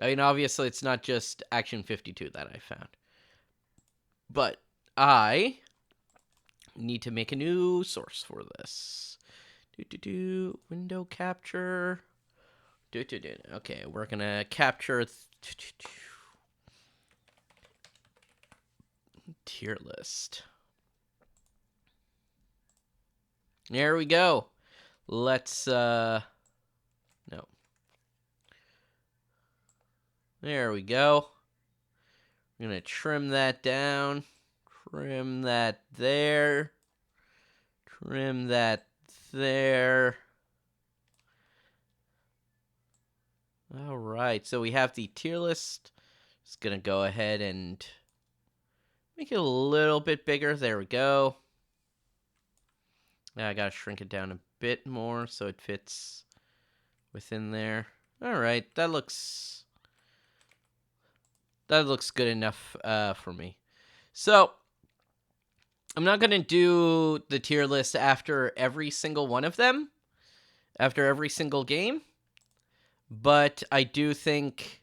I mean, obviously, it's not just Action 52 that I found. But I need to make a new source for this. Window capture. Okay, we're going to capture tier list. There we go. Let's, no. There we go. I'm going to trim that down. Trim that there. Trim that there. All right, so we have the tier list. Just going to go ahead and make it a little bit bigger. There we go. Now I got to shrink it down a bit more so it fits within there. All right, that looks good enough for me. So I'm not going to do the tier list after every single one of them, after every single game, but I do think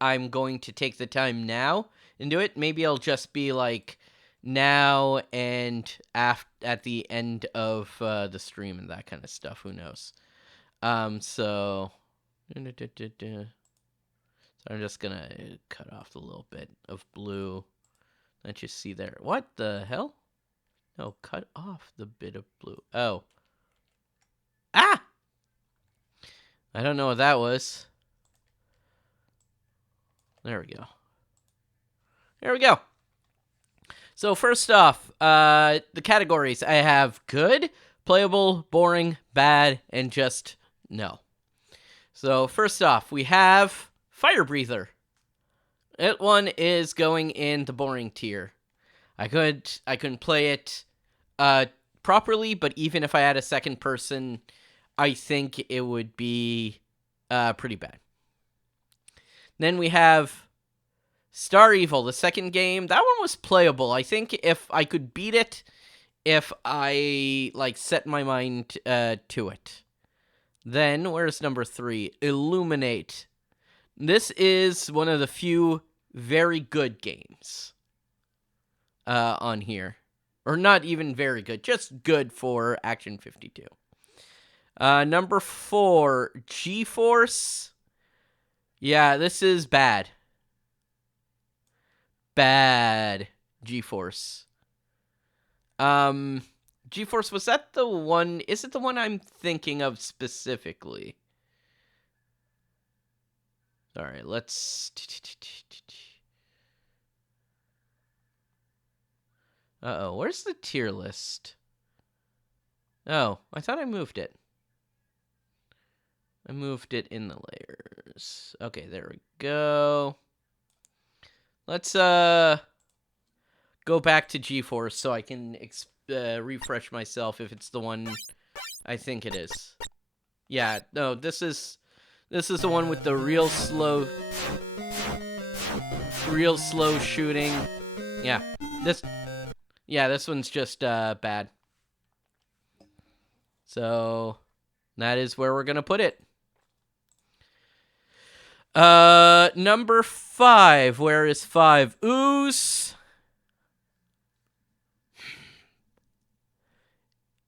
I'm going to take the time now and do it. Maybe I'll just be like now and at the end of the stream and that kind of stuff. Who knows? So I'm just gonna cut off the little bit of blue that you see there. What the hell? No, cut off the bit of blue. Oh. Ah! I don't know what that was. There we go. There we go. So first off, the categories. I have good, playable, boring, bad, and just no. So first off, we have Fire Breather. That one is going in the boring tier. I couldn't play it properly, but even if I had a second person, I think it would be pretty bad. Then we have Star Evil, the second game. That one was playable. I think if I could beat it, if I set my mind to it. Then where's number 3? Illuminate. This is one of the few very good games on here. Or not even very good, just good for Action 52. Number 4, GeForce. Yeah, this is bad. Bad GeForce. GeForce, was that the one? Is it the one I'm thinking of specifically? Alright, let's... Uh-oh, where's the tier list? Oh, I thought I moved it. I moved it in the layers. Okay, there we go. Let's go back to GeForce so I can refresh myself if it's the one I think it is. Yeah, no, this is the one with the real slow shooting. Yeah, this one's just bad. So that is where we're gonna put it. Number 5. Where is 5? Ooze.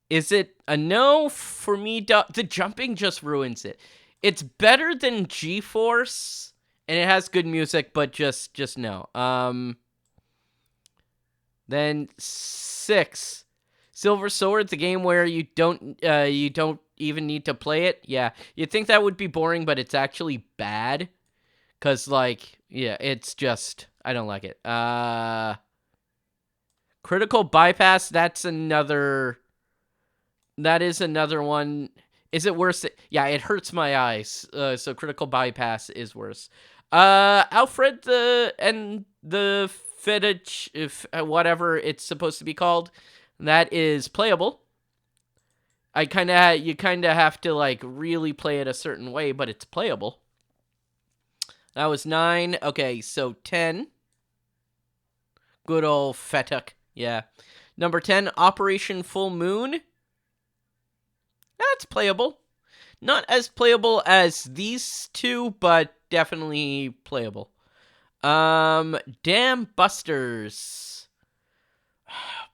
Is it a no for me? The jumping just ruins it. It's better than GeForce, and it has good music, but just no. Then 6, Silver Sword, the game where you don't even need to play it. Yeah, you'd think that would be boring, but it's actually bad. 'Cause yeah, it's just, I don't like it. Critical Bypass, that is another one. Is it worse? Yeah, it hurts my eyes. So Critical Bypass is worse. Alfred and the Fetish, if whatever it's supposed to be called, that is playable. You kind of have to really play it a certain way, but it's playable. That was 9. Okay, so 10. Good old Fetuk. Yeah. Number 10, Operation Full Moon. That's playable. Not as playable as these two, but definitely playable. Dam Busters.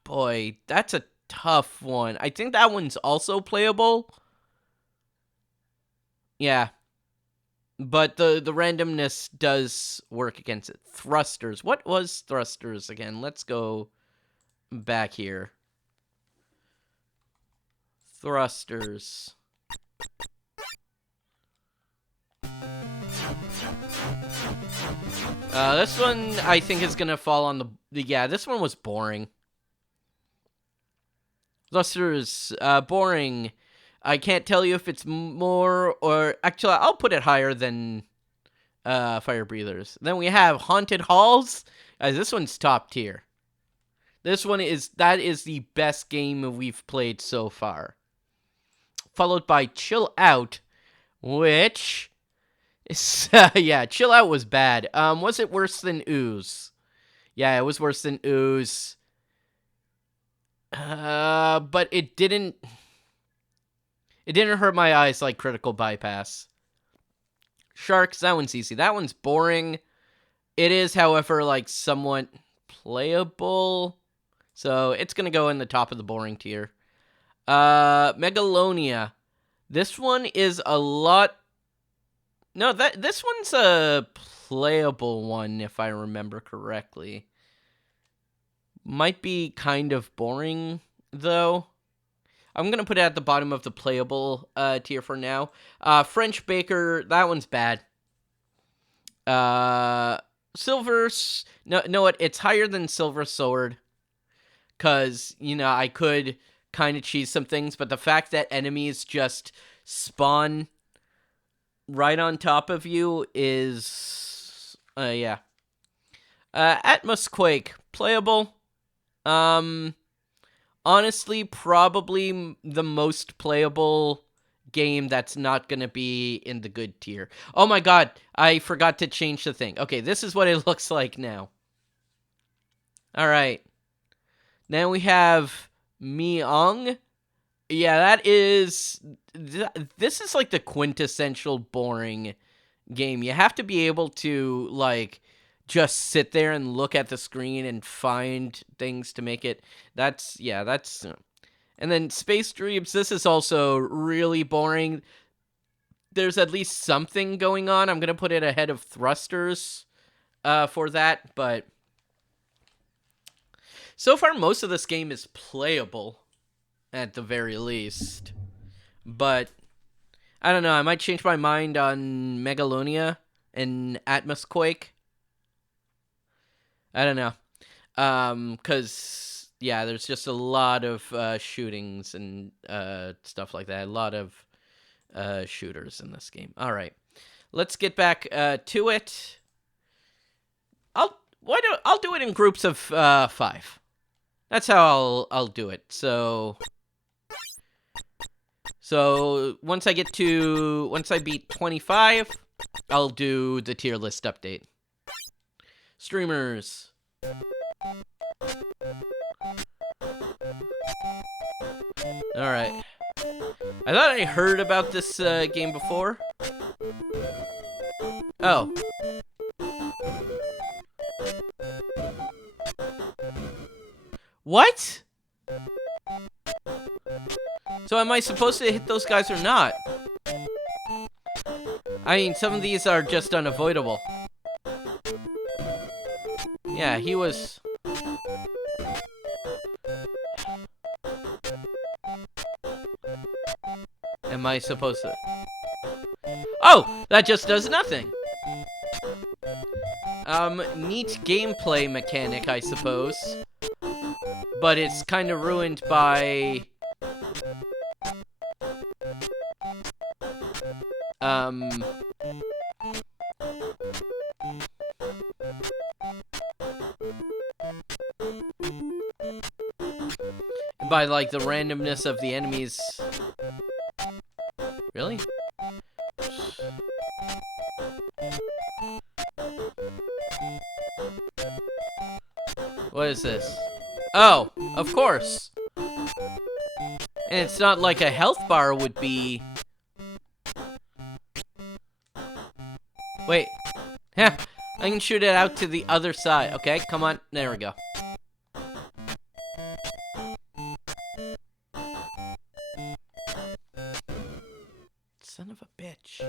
Boy, that's a tough one. I think that one's also playable. Yeah. But the randomness does work against it. Thrusters. What was thrusters again? Let's go back here. Thrusters. This one I think is gonna fall on the yeah, this one was boring. Thrusters, boring. I can't tell you if it's more or actually I'll put it higher than fire breathers. Then we have haunted halls. This one's top tier. That is the best game we've played so far. Followed by Chill Out, which is yeah, Chill Out was bad. Was it worse than Ooze? Yeah, it was worse than Ooze. But it didn't hurt my eyes like Critical Bypass. Sharks, that one's easy. That one's boring. It is, however, like somewhat playable. So it's gonna go in the top of the boring tier. Megalonia. This one is a lot. No, this one's a playable one if I remember correctly. Might be kind of boring though. I'm gonna put it at the bottom of the playable tier for now. French Baker, that one's bad. Silver's no what? It's higher than Silver Sword, cause I could kind of cheese some things, but the fact that enemies just spawn right on top of you is yeah. Atmosquake, playable. Honestly, probably the most playable game that's not gonna be in the good tier. Oh my god, I forgot to change the thing. Okay, this is what it looks like now. Alright. Then we have Miong. Yeah, this is like the quintessential boring game. You have to be able to, like, just sit there and look at the screen and find things to make it. That's. And then Space Dreams, this is also really boring. There's at least something going on. I'm going to put it ahead of Thrusters for that, but so far most of this game is playable at the very least. But I don't know, I might change my mind on Megalonia and Atmosquake. I don't know. Because, yeah, there's just a lot of shootings and stuff like that. A lot of shooters in this game. All right. Let's get back to it. I'll do it in groups of 5. That's how I'll do it. So once I beat 25, I'll do the tier list update. Streamers. Alright. I thought I heard about this game before. Oh. What? So am I supposed to hit those guys or not? I mean, some of these are just unavoidable. Yeah, he was... Am I supposed to... Oh! That just does nothing! Neat gameplay mechanic, I suppose. But it's kind of ruined by... by, like, the randomness of the enemies. Really? What is this? Oh, of course. And it's not like a health bar would be... Wait. Heh, I can shoot it out to the other side. Okay, come on. There we go. Son of a bitch.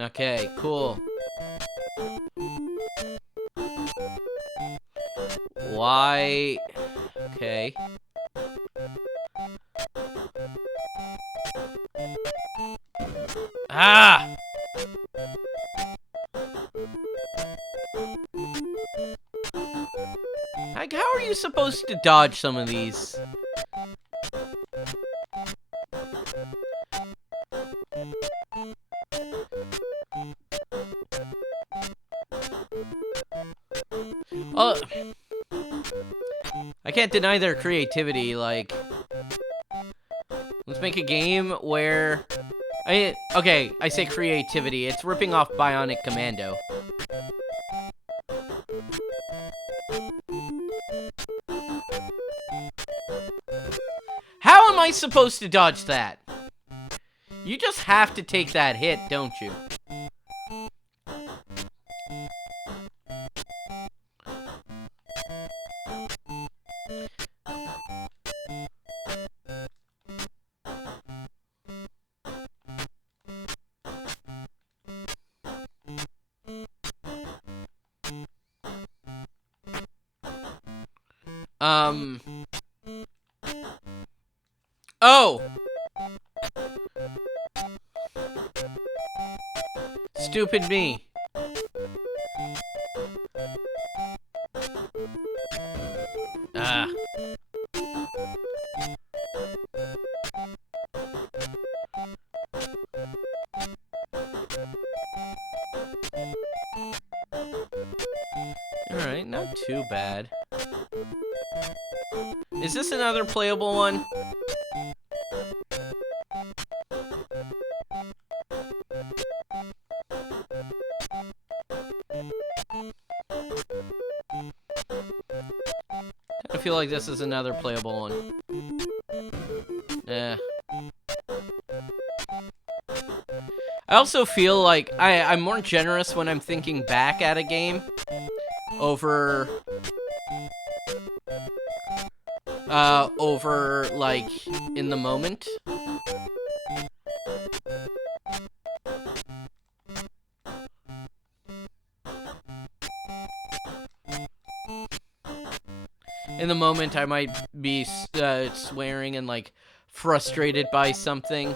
Okay, cool. Why? Okay. Ah! Like, how are you supposed to dodge some of these? Well, I can't deny their creativity, like... Let's make a game where... Okay, I say creativity. It's ripping off Bionic Commando. How am I supposed to dodge that? You just have to take that hit, don't you? Oh! Stupid me. Ah. Alright, not too bad. Is this another playable one? I feel like this is another playable one. Yeah. I also feel like I'm more generous when I'm thinking back at a game over like in the moment. In the moment, I might be swearing and like frustrated by something.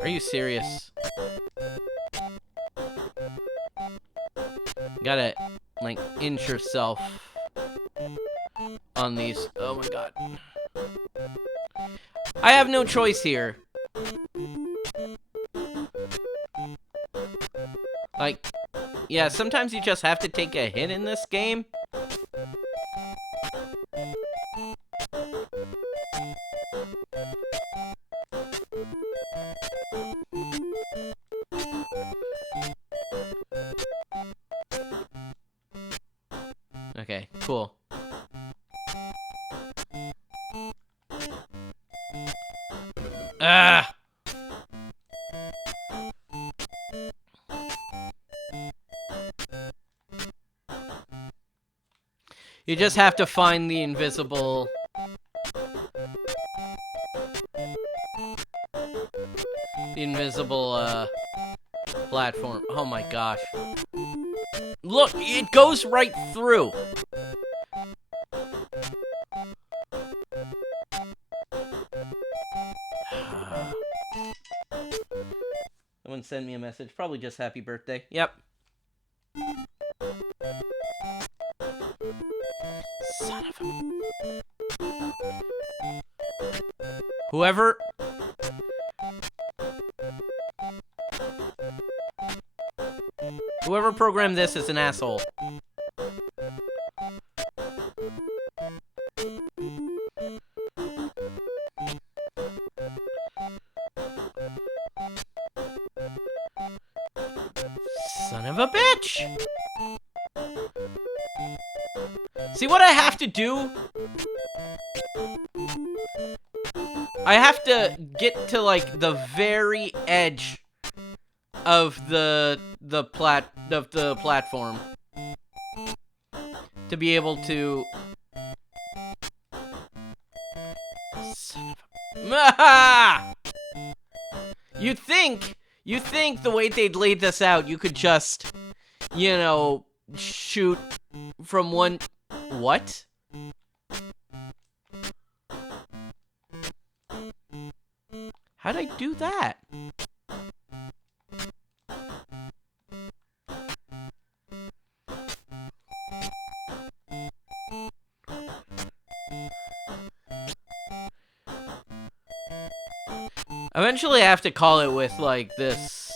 Are you serious? You gotta, like, inch yourself on these. Oh my god. I have no choice here. Like, yeah, sometimes you just have to take a hit in this game. Okay, cool. Ah! You just have to find the invisible... platform. Oh my gosh. Look, it goes right through. Someone send me a message. Probably just happy birthday. Yep. Son of a... Whoever... Whoever programmed this is an asshole. Son of a bitch! See what I have to do? I have to get to like the very edge of the platform to be able to. Son of a... You'd think the way they'd laid this out, you could just, you know, shoot from one. What? How'd I do that? Eventually I have to call it with, like, this.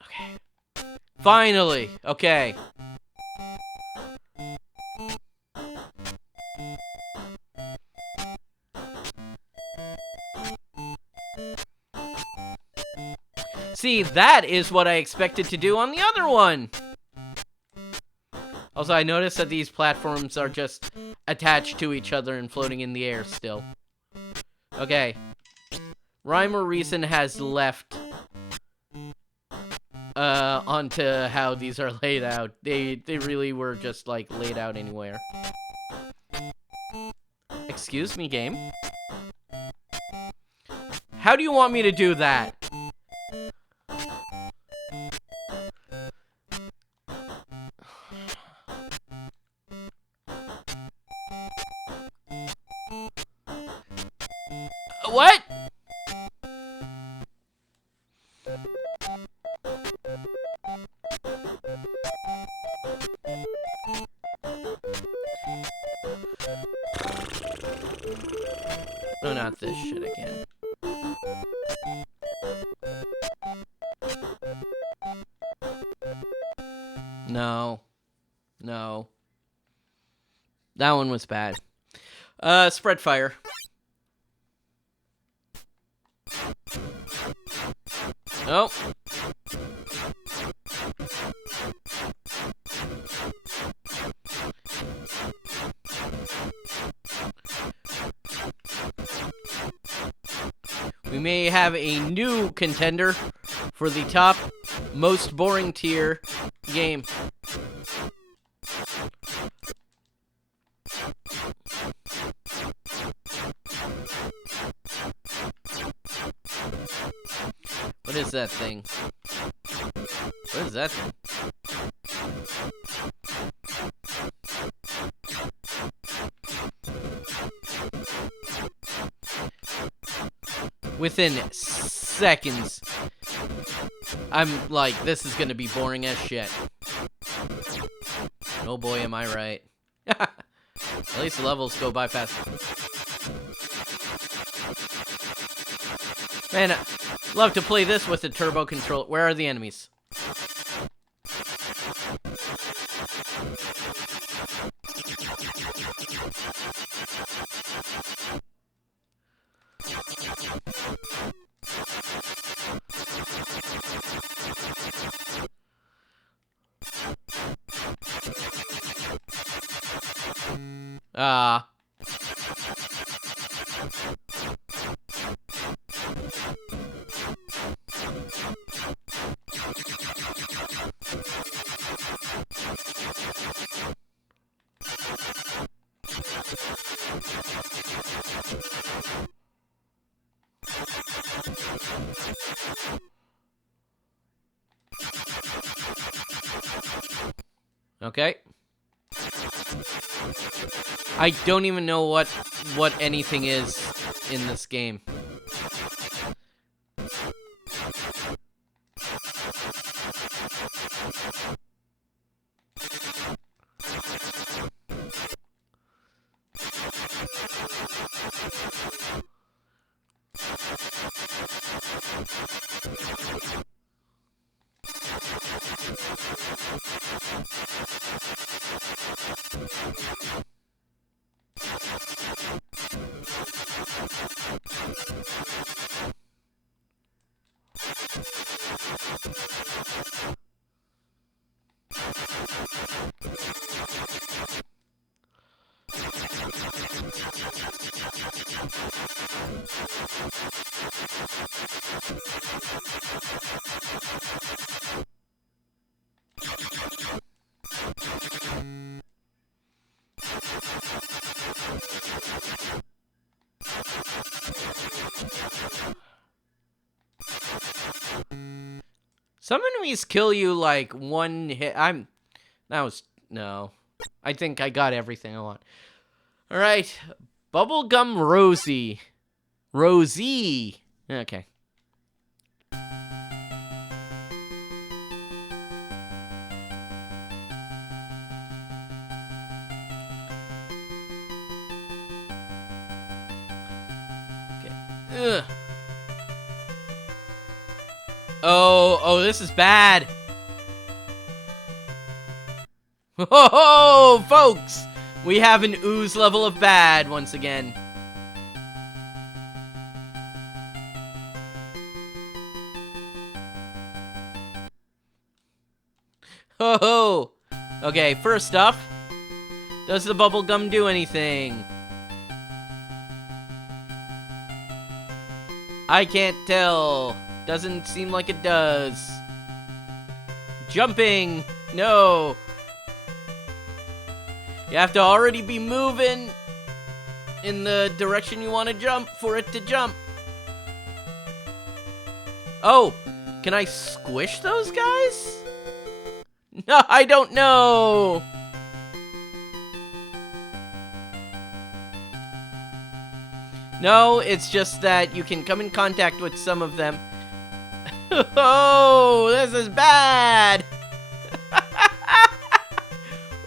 Okay. Finally! Okay. See, that is what I expected to do on the other one! Also, I noticed that these platforms are just attached to each other and floating in the air still. Okay. Rhyme or reason has left onto how these are laid out. They really were just, like, laid out anywhere. Excuse me, game? How do you want me to do that? What? Oh, not this shit again. No. No. That one was bad. Spread fire. Oh. We may have a new contender for the top most boring tier game. What is that thing? What is that thing? Within seconds, I'm like, this is gonna be boring as shit. Oh boy, am I right. At least the levels go by fast. Man, I'd love to play this with the turbo control. Where are the enemies? Ah. Okay. I don't even know what anything is in this game. Some enemies kill you like one hit. No. I think I got everything I want. All right. Bubblegum Rosie. Rosie. Okay. Ugh. Oh, this is bad. Oh, folks, we have an ooze level of bad once again. Oh, okay, first off, does the bubble gum do anything? I can't tell. Doesn't seem like it does. Jumping! No! You have to already be moving in the direction you want to jump for it to jump. Oh! Can I squish those guys? No, I don't know! No, it's just that you can come in contact with some of them. Oh, this is bad!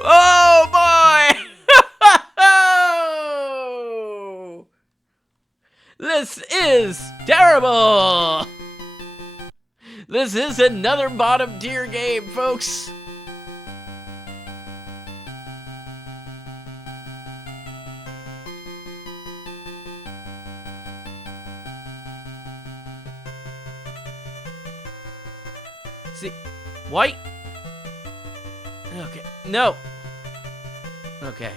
Oh, boy! This is terrible! This is another bottom tier game, folks. See, white. Okay, no. Okay.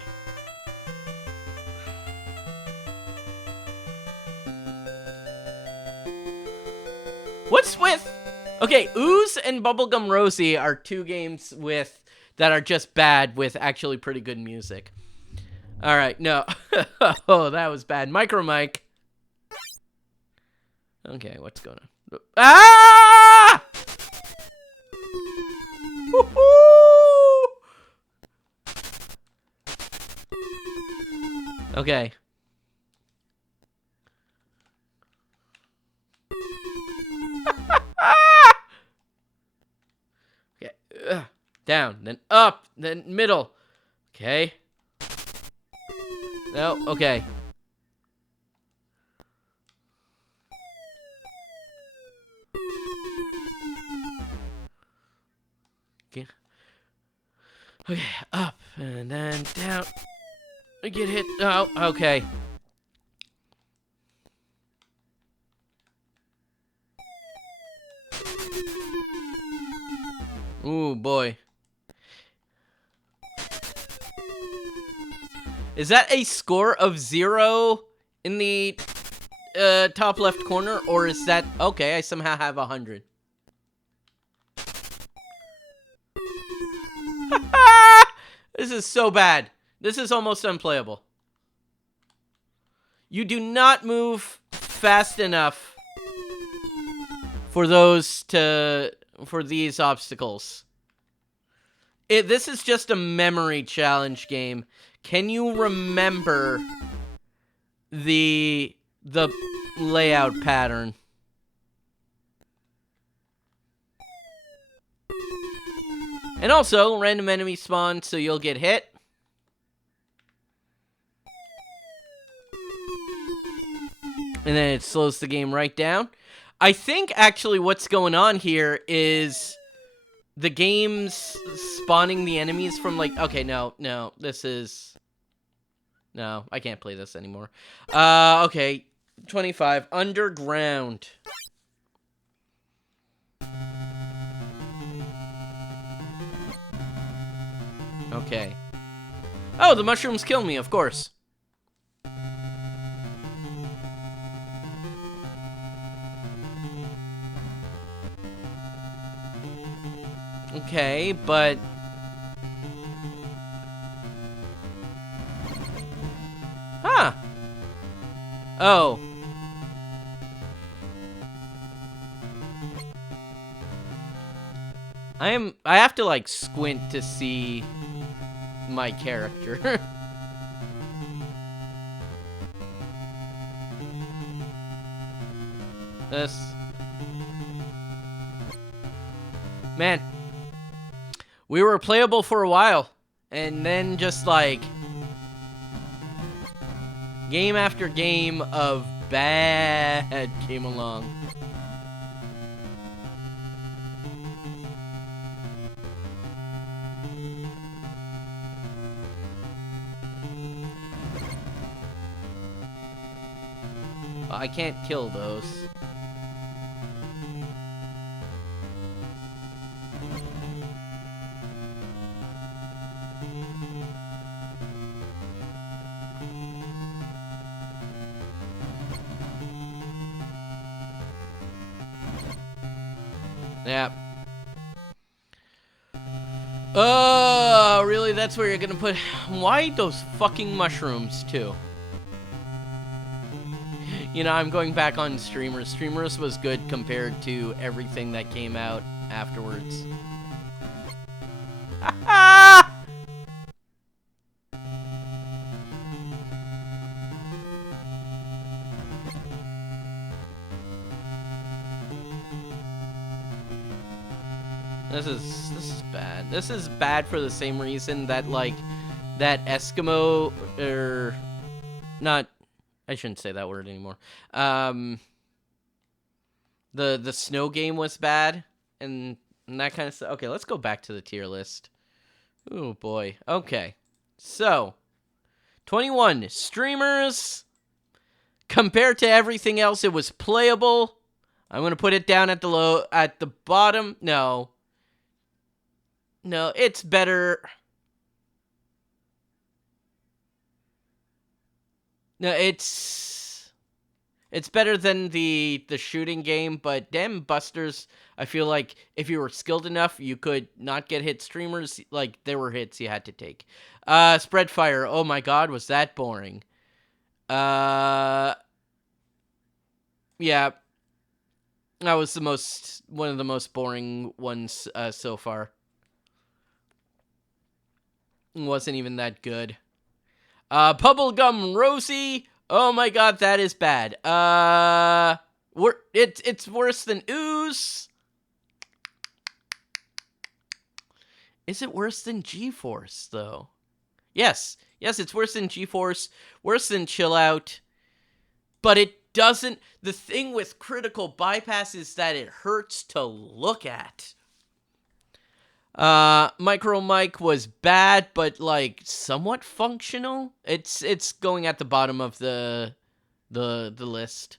What's with... Okay, Ooze and Bubblegum Rosie are two games that are just bad with actually pretty good music. Alright, no. Oh, that was bad. Micro Mike. Okay, what's going on? Ah! Woohoo! Okay. Okay. Down, then up, then middle. Okay. No, okay. Okay, up and then down. I get hit. Oh, okay. Ooh, boy. Is that a score of 0 in the top left corner, or is that... Okay, I somehow have 100. This is so bad. This is almost unplayable. You do not move fast enough for these obstacles. This is just a memory challenge game. Can you remember the layout pattern? And also, random enemies spawn, so you'll get hit. And then it slows the game right down. I think, actually, what's going on here is the game's spawning the enemies from, like... Okay, no, this is... No, I can't play this anymore. Okay, 25. Underground. Okay. Oh, the mushrooms kill me, of course. Okay, but... Huh. Oh. I have to like squint to see my character. This. Man. We were playable for a while. And then just like game after game of bad came along. I can't kill those. Yeah. Oh, really? That's where you're gonna put... Why those fucking mushrooms, too? You know, I'm going back on Streamers. Streamers was good compared to everything that came out afterwards. This is bad. This is bad for the same reason that, like, that Eskimo, not, I shouldn't say that word anymore. The snow game was bad, and that kind of stuff. Okay, let's go back to the tier list. Oh, boy. Okay. So, 21 streamers. Compared to everything else, it was playable. I'm going to put it down at the bottom. No, it's better. No, it's better than the shooting game, but damn Busters, I feel like if you were skilled enough, you could not get hit. Streamers, like, there were hits you had to take. Spread Fire, oh my god, was that boring. Yeah. That was one of the most boring ones so far. Wasn't even that good. Bubblegum Rosie. Oh my god, that is bad. It's worse than Ooze. Is it worse than G-Force, though? Yes, it's worse than G-Force, worse than Chill Out, but it doesn't... The thing with Critical Bypass is that it hurts to look at. Micro Mike was bad, but, like, somewhat functional. It's going at the bottom of the list.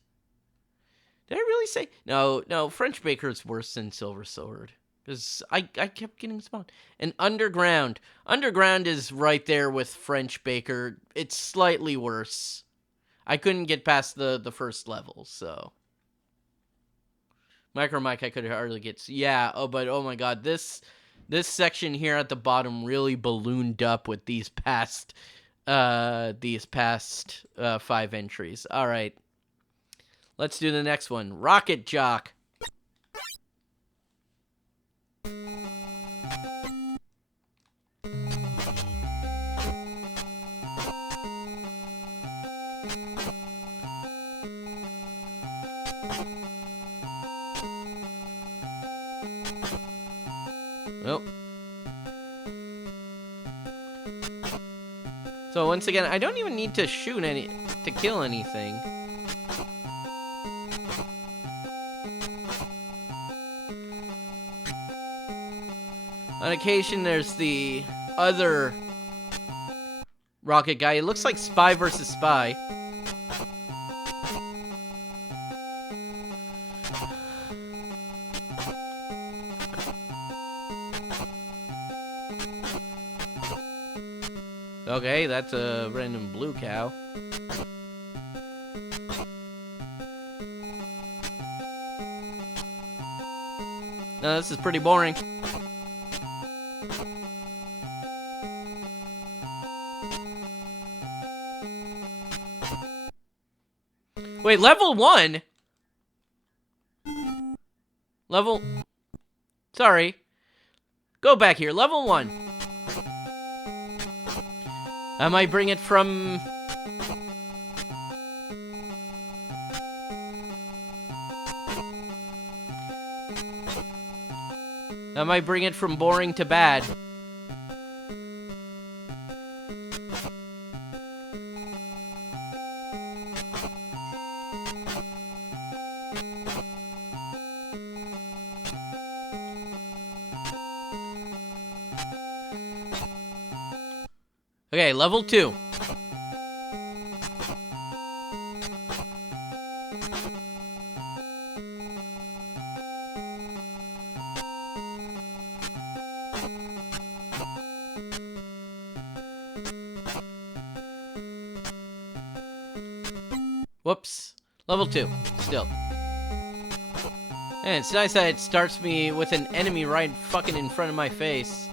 Did I really say... No, French Baker's worse than Silver Sword. Because I kept getting spawned. And Underground. Underground is right there with French Baker. It's slightly worse. I couldn't get past the first level, so... Micro Mike, I could hardly get... Yeah, but oh my god, this section here at the bottom really ballooned up with these past 5 entries. All right. Let's do the next one. Rocket Jock. Nope. So once again, I don't even need to shoot to kill anything. On occasion, there's the other rocket guy. It looks like Spy versus Spy. Okay, that's a random blue cow. No, this is pretty boring. Wait, level 1? Sorry. Go back here. Level 1. I might bring it from... I might bring it from boring to bad. Okay, level 2. Whoops. Level 2. Still. And it's nice that it starts me with an enemy right fucking in front of my face.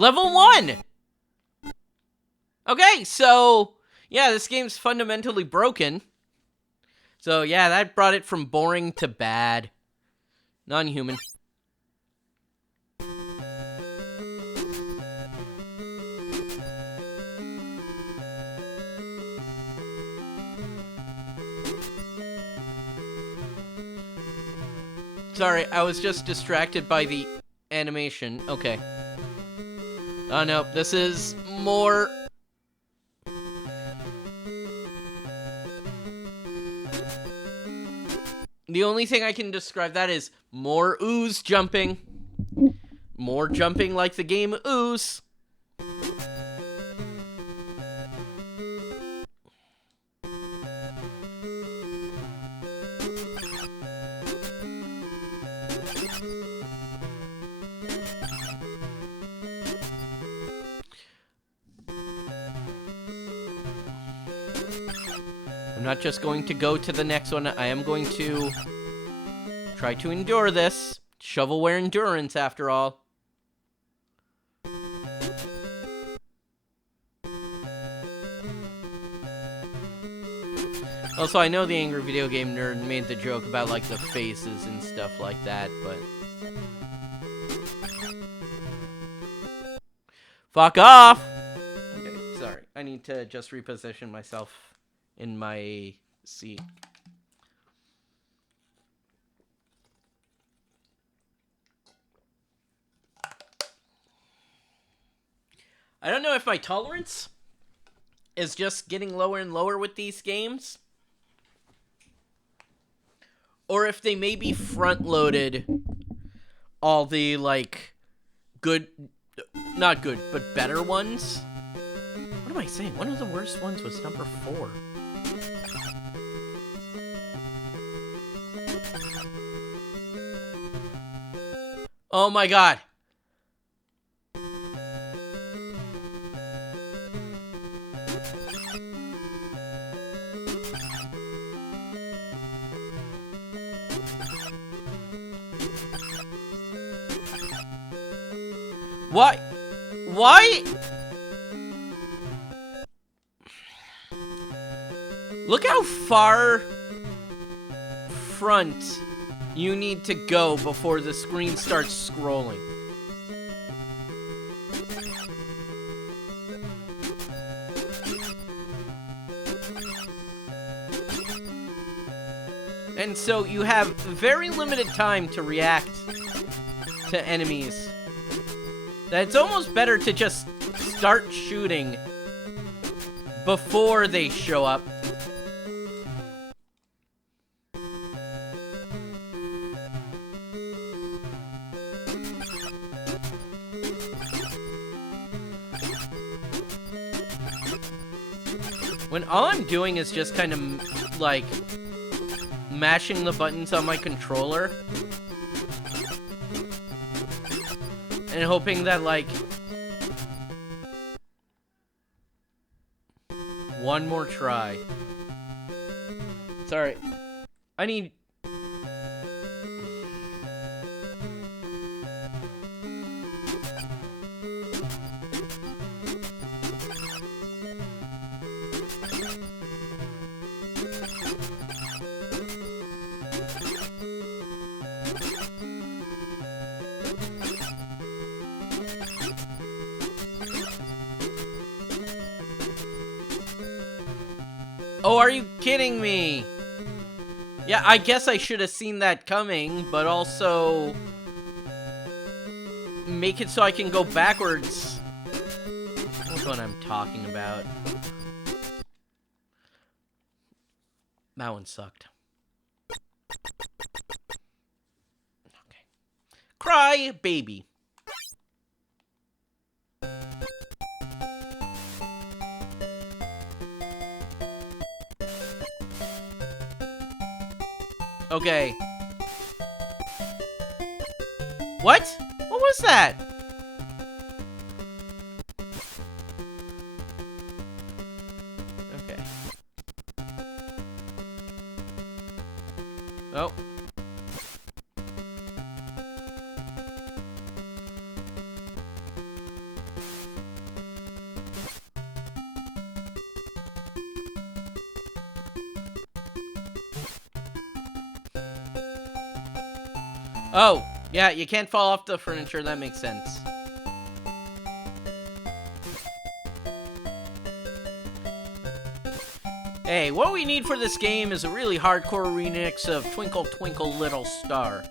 Level 1! Okay, so, yeah, this game's fundamentally broken. So, yeah, that brought it from boring to bad. Non-human. Sorry, I was just distracted by the animation. Okay. Oh no, this is more... The only thing I can describe that is more ooze jumping. More jumping like the game Ooze. I'm not just going to go to the next one. I am going to try to endure this. Shovelware endurance, after all. Also, I know the Angry Video Game Nerd made the joke about, like, the faces and stuff like that, but... Fuck off! Okay, sorry. I need to just reposition myself in my seat. I don't know if my tolerance is just getting lower and lower with these games, or if they maybe front-loaded all the, like, good, not good, but better ones. What am I saying? One of the worst ones was number 4. Oh my god. Why? Why? Look how far front you need to go before the screen starts scrolling. And so you have very limited time to react to enemies. That it's almost better to just start shooting before they show up. When all I'm doing is just kind of, like, mashing the buttons on my controller. And hoping that, like... One more try. Sorry. I need... Oh, are you kidding me? Yeah, I guess I should have seen that coming, but also make it so I can go backwards. That's what I'm talking about. That one sucked. Okay. Cry, baby. Okay. What? What was that? Okay. Oh. Oh, yeah, you can't fall off the furniture, that makes sense. Hey, what we need for this game is a really hardcore remix of Twinkle Twinkle Little Star.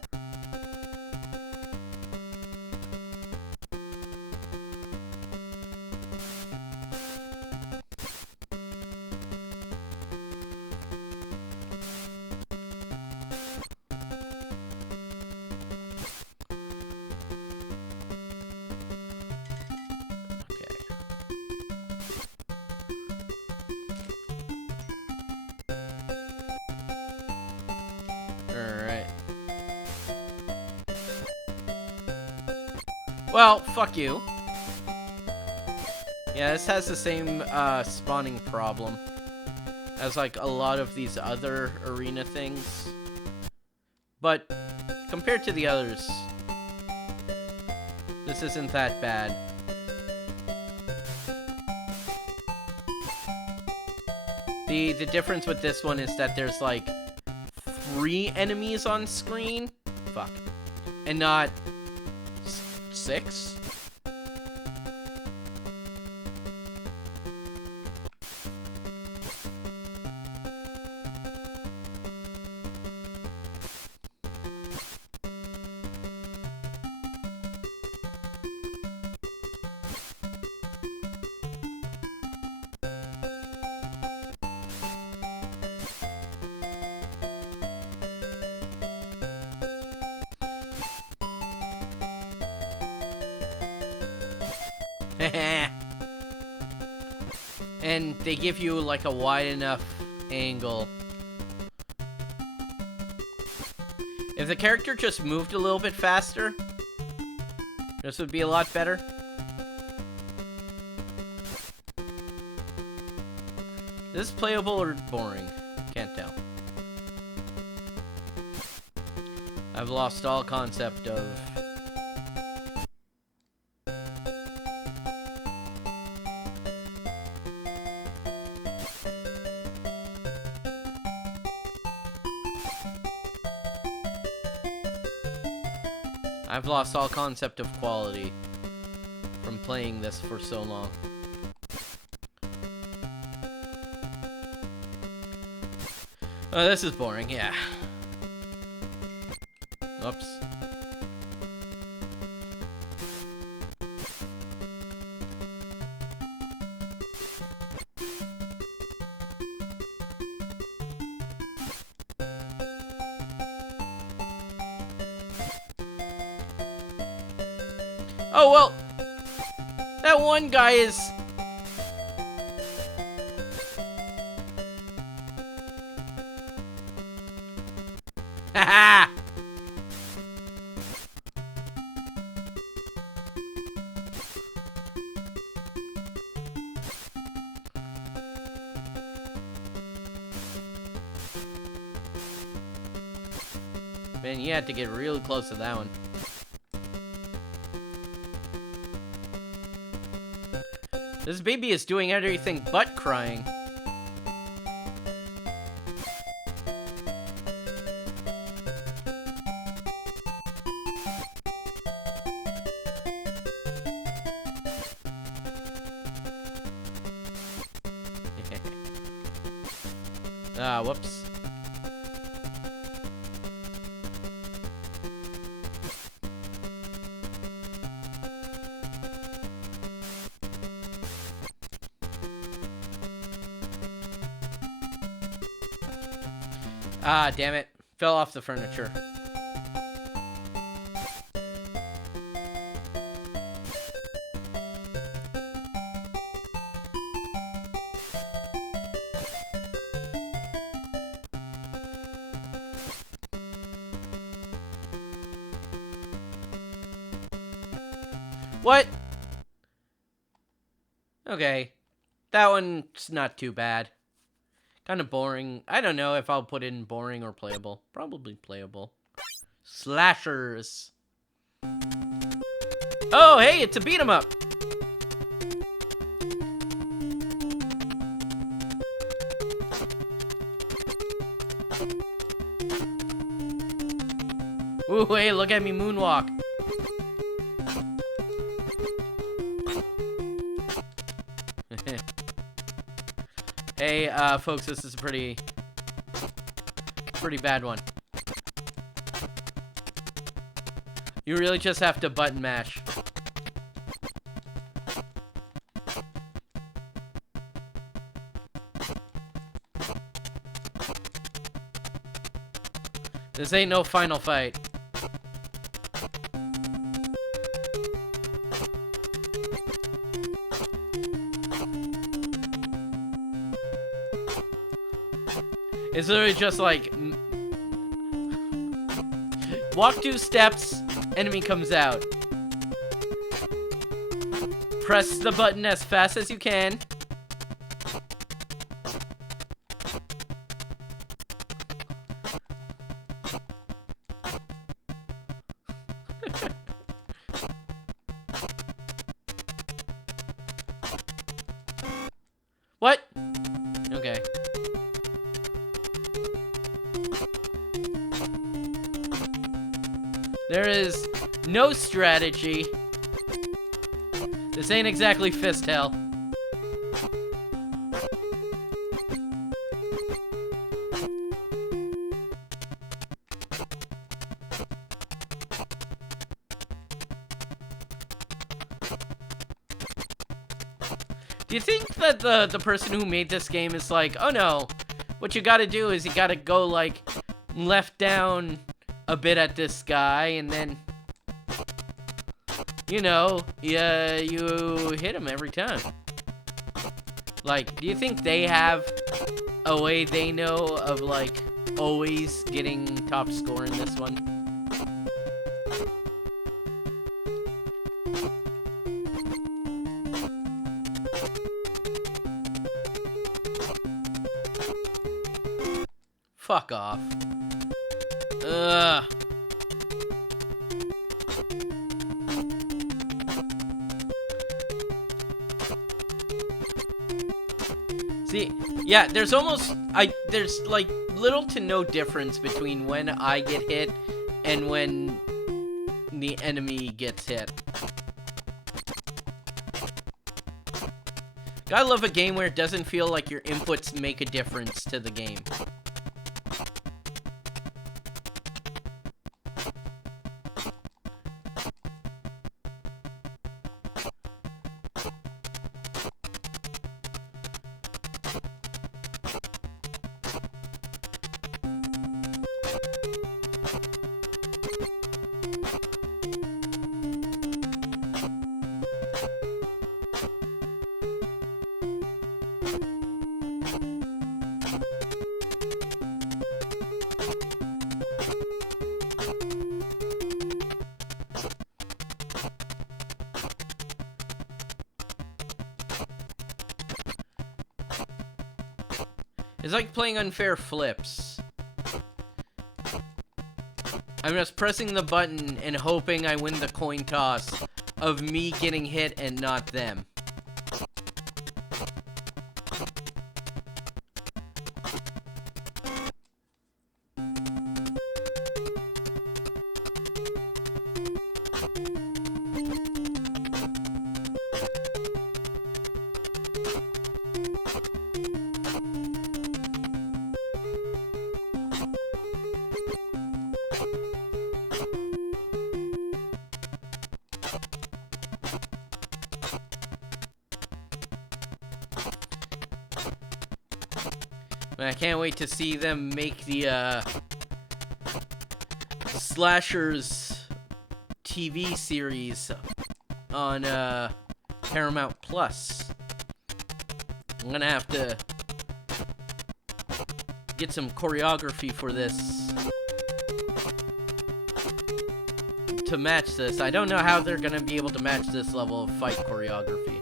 Well, fuck you. Yeah, this has the same spawning problem as like a lot of these other arena things. But compared to the others, this isn't that bad. The difference with this one is that there's like 3 enemies on screen. Fuck. And not 6? And they give you like a wide enough angle. If the character just moved a little bit faster, this would be a lot better. Is this playable or boring? Can't tell. I've lost all concept of... I've lost all concept of quality from playing this for so long. Oh, this is boring, yeah. Oops. Oh, well, that one guy is... Haha! Man, you had to get really close to that one. This baby is doing everything but crying. Ah, whoops. Ah, damn it. Fell off the furniture. What? Okay. That one's not too bad. Kind of boring. I don't know if I'll put it in boring or playable. Probably playable. Slashers. Oh, hey, it's a beat 'em up. Ooh, hey, look at me moonwalk. Hey, folks, this is a pretty bad one. You really just have to button mash. This ain't no final fight. It's literally just like walk 2 steps, enemy comes out. Press the button as fast as you can. What? Okay. There is no strategy. This ain't exactly fist hell. Do you think that the person who made this game is like, oh no, what you gotta do is you gotta go like left down a bit at this guy and then, you know, yeah, you hit him every time. Like, do you think they have a way they know of like always getting top score in this one? Fuck off. Ugh. See, yeah, there's like little to no difference between when I get hit and when the enemy gets hit. Gotta love a game where it doesn't feel like your inputs make a difference to the game. It's like playing unfair flips. I'm just pressing the button and hoping I win the coin toss of me getting hit and not them. I can't wait to see them make the Slashers TV series on Paramount Plus. I'm gonna have to get some choreography for this to match this. I don't know how they're gonna be able to match this level of fight choreography.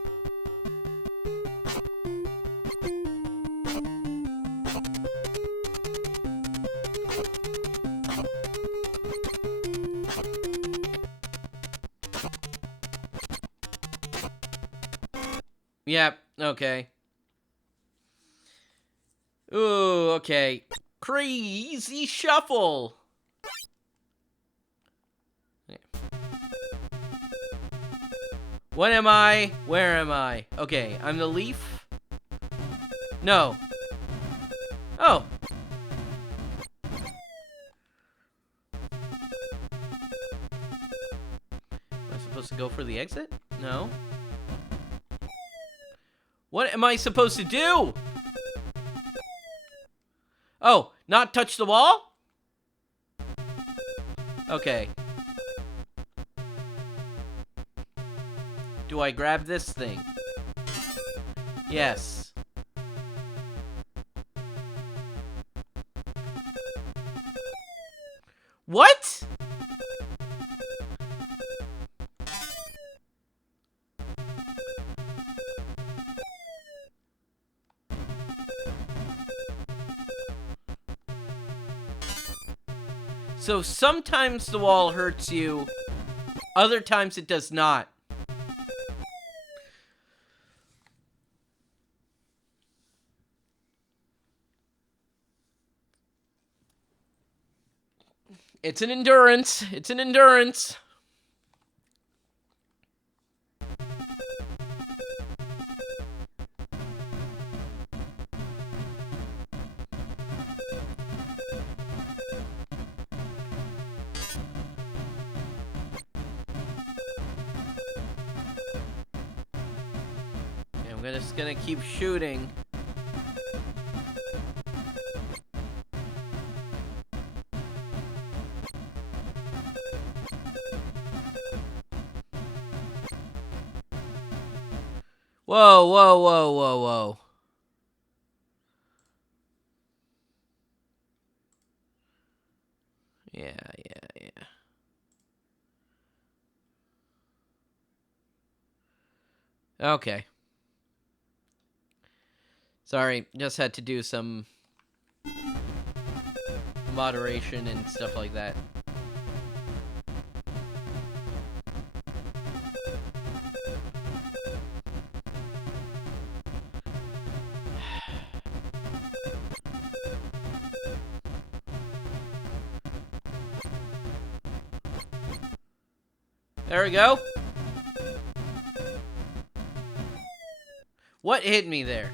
Yep, okay. Ooh, okay. Crazy shuffle! Okay. What am I? Where am I? Okay, I'm the leaf? No. Oh. Am I supposed to go for the exit? No. What am I supposed to do? Oh, not touch the wall? Okay. Do I grab this thing? Yes. What? So sometimes the wall hurts you, other times it does not. It's an endurance. It's an endurance. I'm just gonna keep shooting. Whoa, whoa, whoa, whoa, whoa. Yeah. Okay. Sorry, just had to do some moderation and stuff like that. There we go. What hit me there?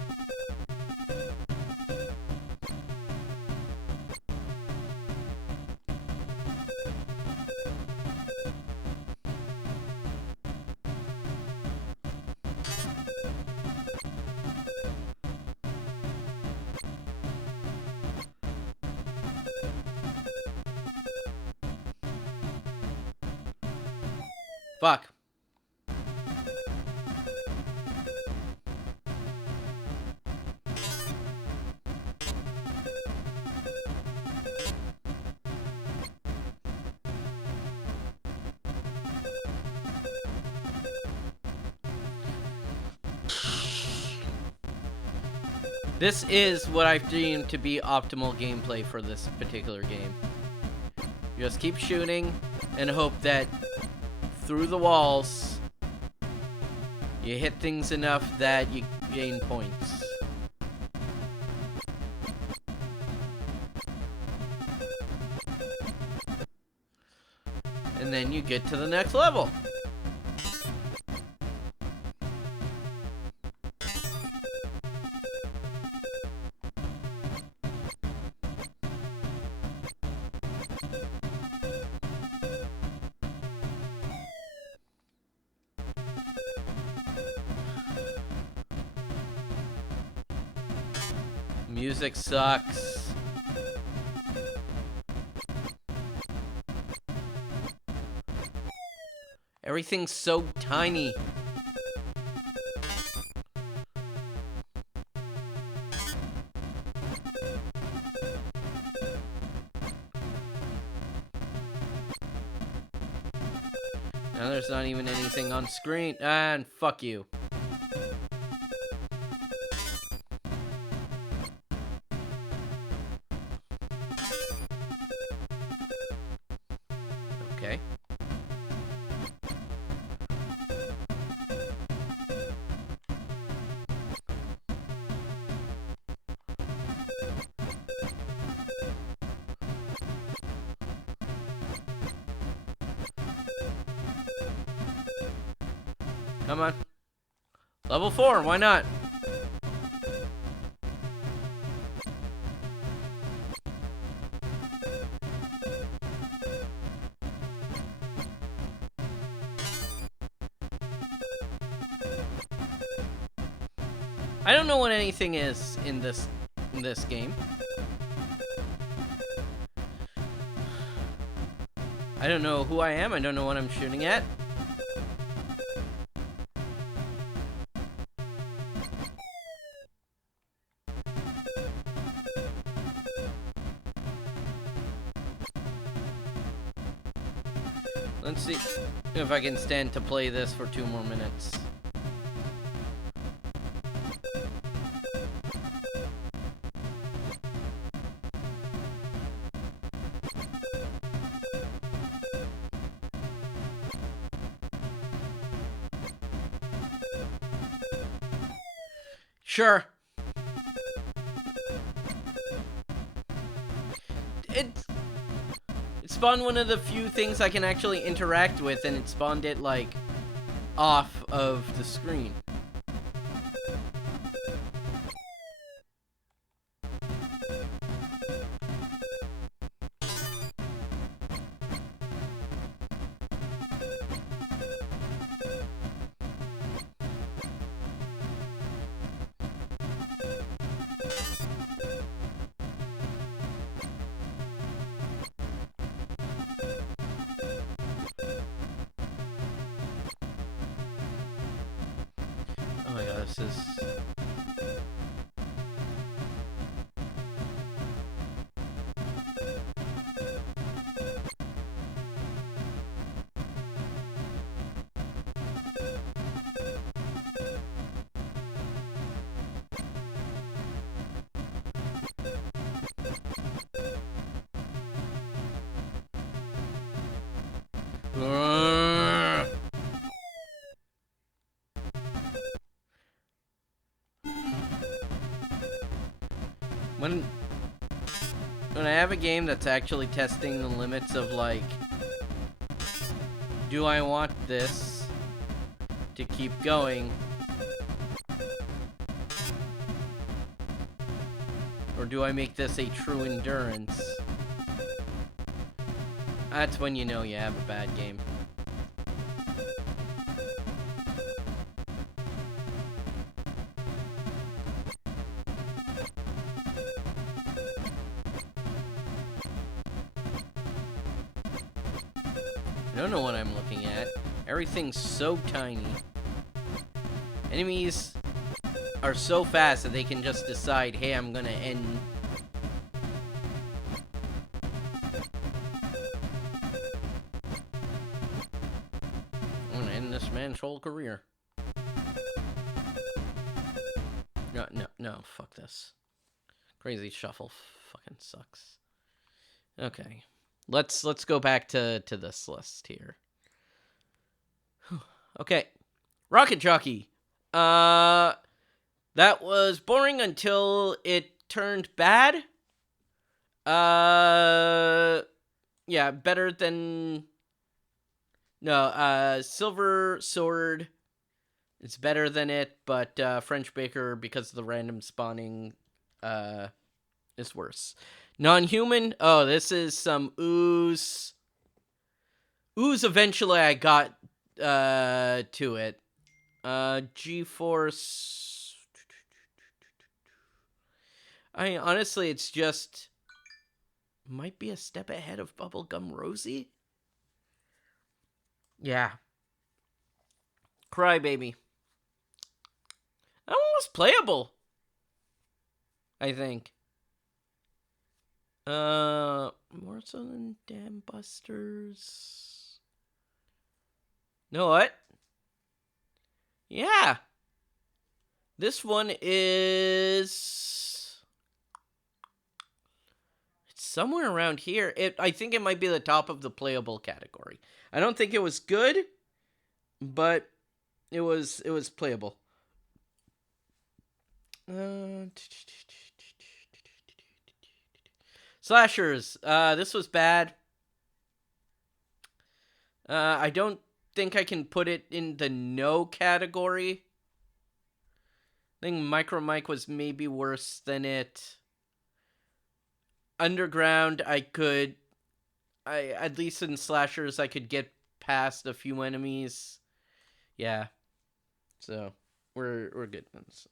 Fuck. This is what I've deemed to be optimal gameplay for this particular game. Just keep shooting and hope that through the walls you hit things enough that you gain points. And then you get to the next level. Music sucks. Everything's so tiny. Now there's not even anything on screen. And fuck you. Okay. Come on. Level 4, why not? I don't know what anything is in this game. I don't know who I am. I don't know what I'm shooting at. Let's see if I can stand to play this for 2 more minutes. Sure. It spawned one of the few things I can actually interact with, and it spawned it, like, off of the screen. Oh my god, this is... When I have a game that's actually testing the limits of, like, do I want this to keep going, or do I make this a true endurance? That's when you know you have a bad game. I don't know what I'm looking at. Everything's so tiny. Enemies are so fast that they can just decide, hey, I'm gonna end. I'm gonna end this man's whole career. No, fuck this. Crazy Shuffle fucking sucks. Okay. let's go back to this list here. Okay. Rocket Jockey. That was boring until it turned bad. Yeah, better than... No, Silver Sword is better than it, but French Baker, because of the random spawning, is worse. Non-human? Oh, this is some ooze. Ooze, eventually I got to it. G-Force... honestly, it's just... might be a step ahead of Bubblegum Rosie? Yeah. Crybaby. That one was playable, I think. More so than Dam Busters. Know what? Yeah. This one is... it's somewhere around here. I think it might be the top of the playable category. I don't think it was good, but it was playable. Slashers. This was bad. I don't think I can put it in the no category. I think Micro Mike was maybe worse than it. Underground, at least in slashers, I could get past a few enemies. Yeah. So, we're good ones.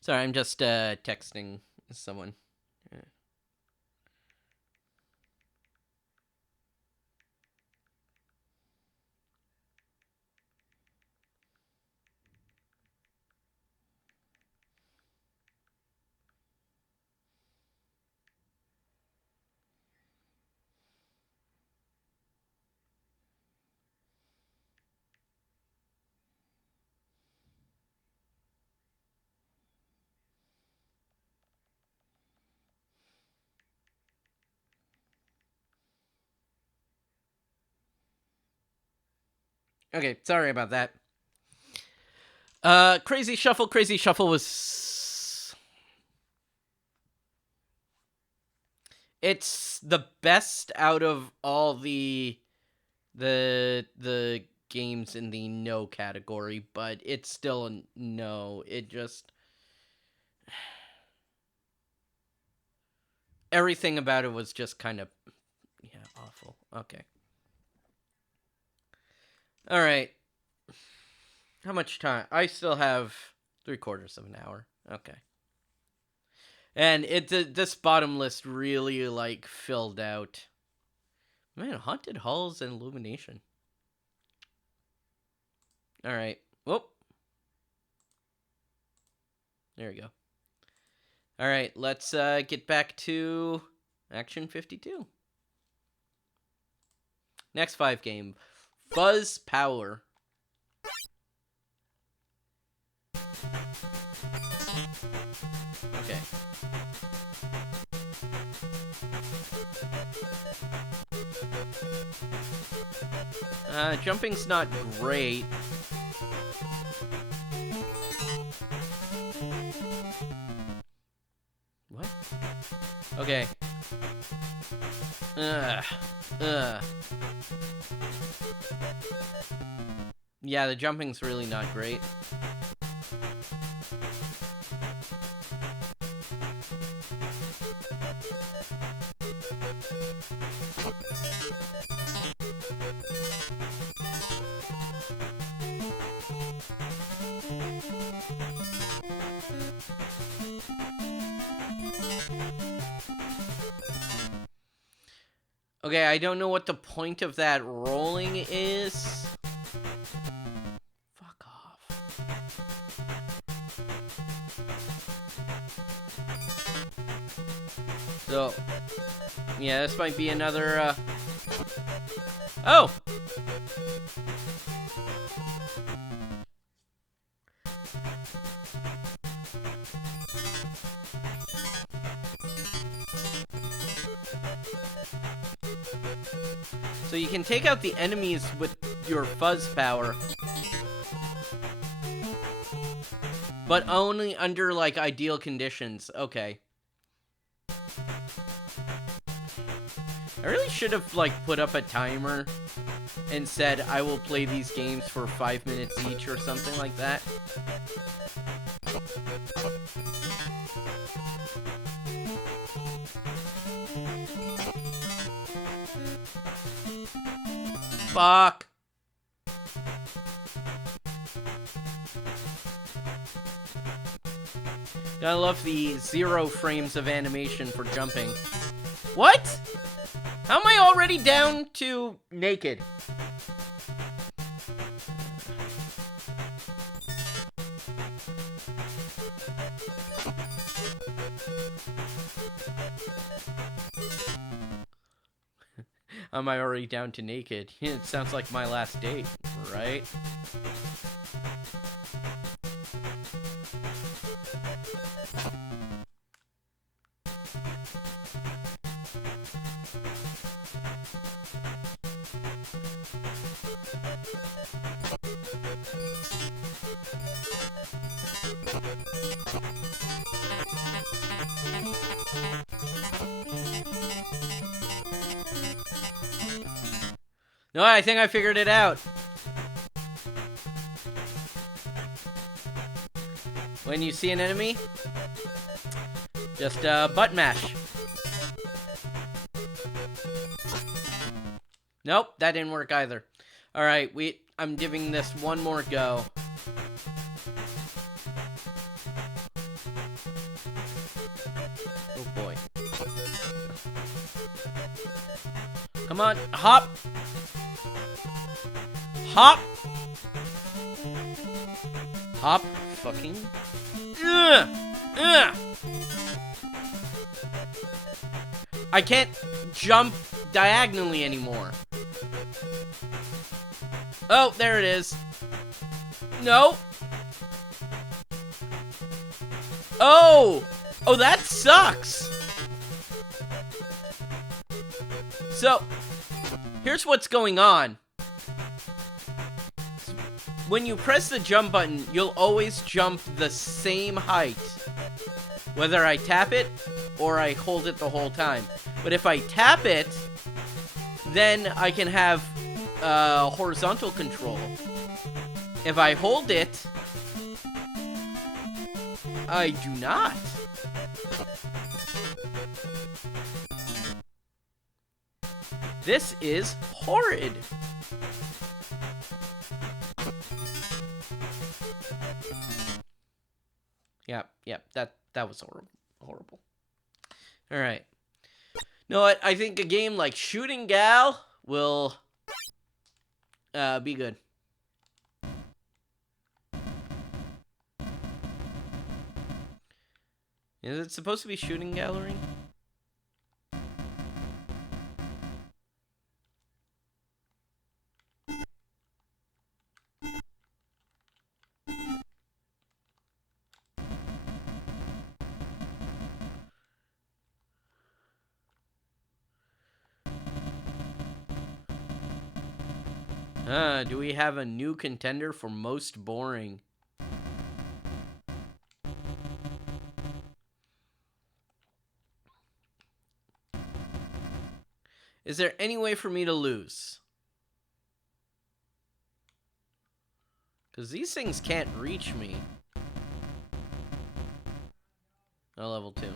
Sorry, I'm just texting someone. Okay, sorry about that. Crazy Shuffle. Crazy Shuffle was... it's the best out of all the games in the no category, but it's still a no. It just... everything about it was just kind of... yeah, awful. Okay. Alright. How much time? I still have 3/4 of an hour. Okay. And this bottom list really, like, filled out. Man, Haunted Halls and Illumination. Alright. Whoop. There we go. Alright, let's get back to Action 52. Next 5 game. Buzz Power. Okay. Jumping's not great. What? Okay. Yeah, the jumping's really not great. Okay, I don't know what the point of that rolling is. Fuck off. So, yeah, this might be another, Oh! So you can take out the enemies with your fuzz power. But only under, like, ideal conditions. Okay. I really should have, like, put up a timer and said I will play these games for 5 minutes each or something like that. Fuck. I love the 0 frames of animation for jumping. What? How am I already down to naked? Am I already down to naked? It sounds like my last date, right? No, I think I figured it out. When you see an enemy, just butt mash. Nope, that didn't work either. All right, I'm giving this one more go. Oh boy. Come on, hop. Hop. Hop. Fucking. I can't jump diagonally anymore. Oh, there it is. No. Oh. Oh, that sucks. So, here's what's going on. When you press the jump button, you'll always jump the same height, whether I tap it or I hold it the whole time. But if I tap it, then I can have horizontal control. If I hold it, I do not. This is horrid. Yep, that was horrible. All right. You know what? I think a game like Shooting Gal will be good. Is it supposed to be Shooting Gallery? Do we have a new contender for most boring? Is there any way for me to lose? Because these things can't reach me. Oh, level 2. You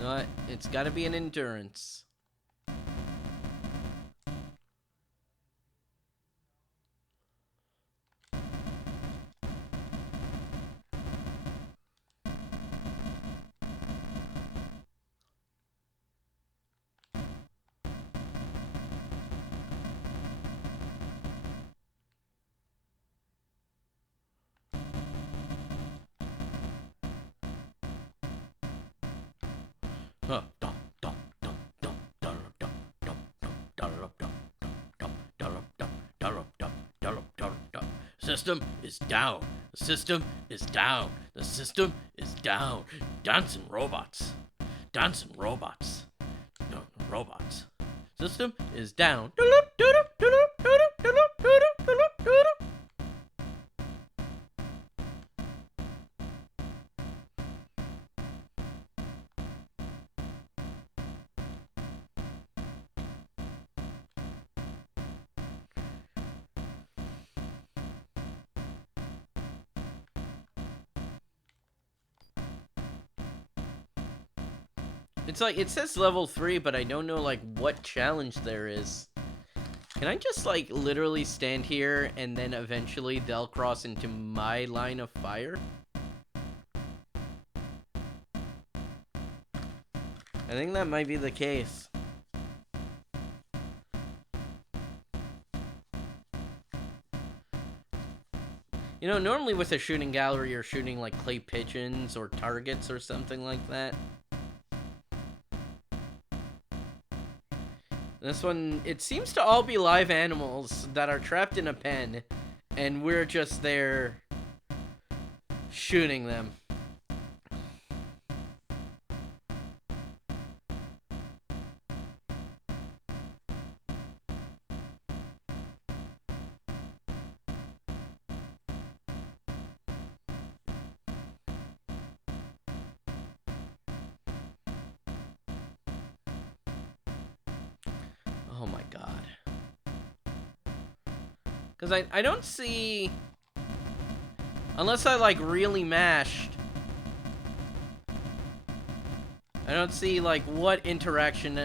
know what? It's got to be an endurance. System is down. The system is down. The system is down. Dancing robots. Dancing robots. No, robots. System is down. It's like, it says level 3, but I don't know, like, what challenge there is. Can I just, like, literally stand here and then eventually they'll cross into my line of fire? I think that might be the case. You know, normally with a shooting gallery, you're shooting, like, clay pigeons or targets or something like that. This one, it seems to all be live animals that are trapped in a pen, and we're just there shooting them. Oh my god. Because I don't see... Unless I, like, really mashed. I don't see, like, what interaction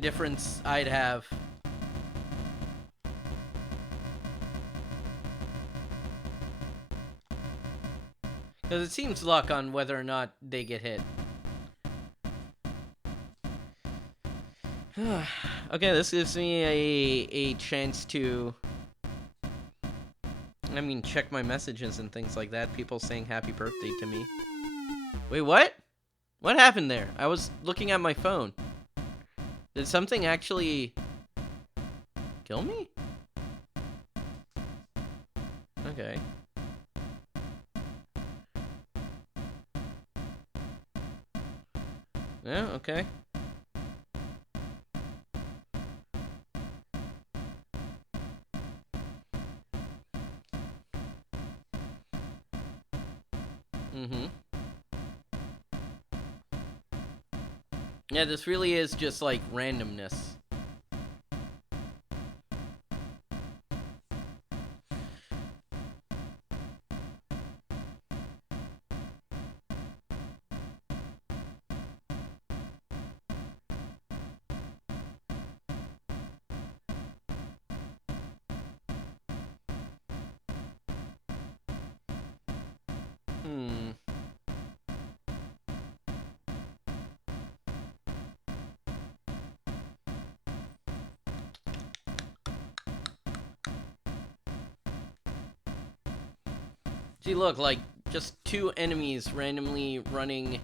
difference I'd have. Because it seems luck on whether or not they get hit. Okay, this gives me a chance to... I mean, check my messages and things like that. People saying happy birthday to me. Wait, what? What happened there? I was looking at my phone. Did something actually kill me? Okay. Yeah, okay. Mm-hmm. Yeah, this really is just, like, randomness. Hmm. See, look, like, just two enemies randomly running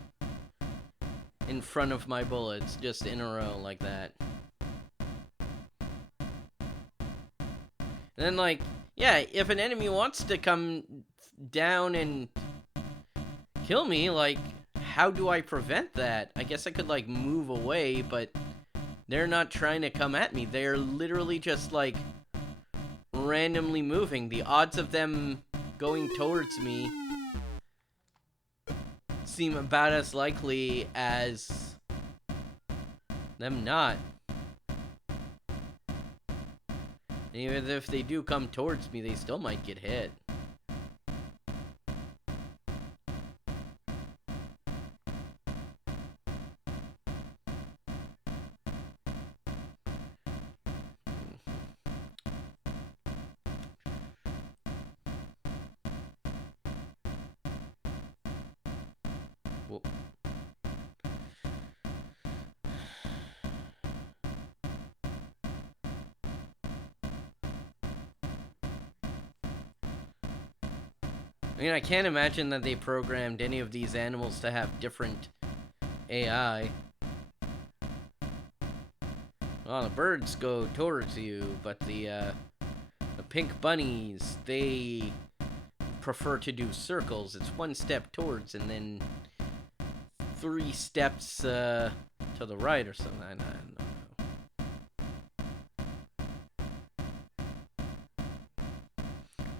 in front of my bullets, just in a row, like that. And then, like, yeah, if an enemy wants to come down and kill me, like, how do I prevent that? I guess I could, like, move away, but they're not trying to come at me. They're literally just, like, randomly moving. The odds of them going towards me seem about as likely as them not. And even if they do come towards me, they still might get hit. Well, I mean, I can't imagine that they programmed any of these animals to have different AI. Well, the birds go towards you, but the pink bunnies, they prefer to do circles. It's 1 step towards and then 3 steps to the right or something. I don't know.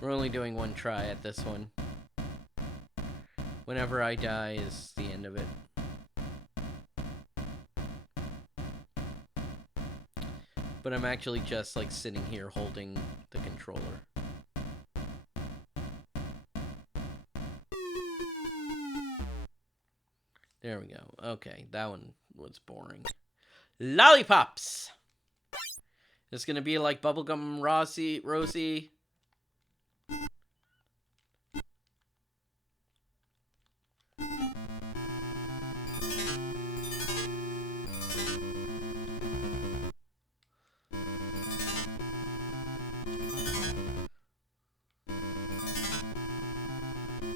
We're only doing 1 try at this one. Whenever I die is the end of it. But I'm actually just like sitting here holding the controller. There we go. Okay, that one was boring. Lollipops! It's gonna be like Bubblegum Rosie.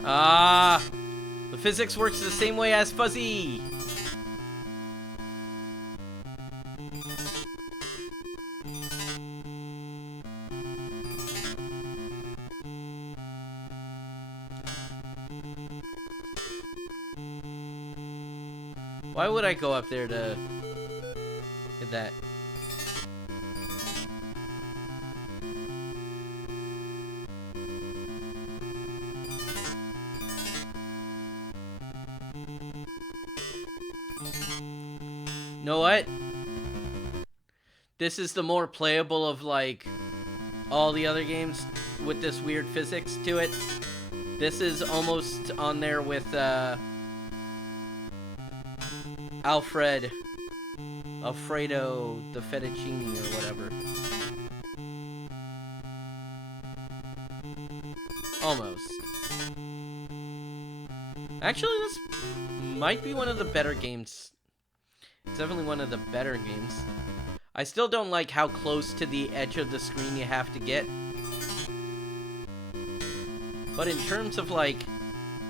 Ah! The physics works the same way as Fuzzy! Why would I go up there to get that? Know what? This is the more playable of like all the other games with this weird physics to it. This is almost on there with Alfredo the fettuccine or whatever. Almost. Actually, this might be one of the better games. It's definitely one of the better games. I still don't like how close to the edge of the screen you have to get. But in terms of, like,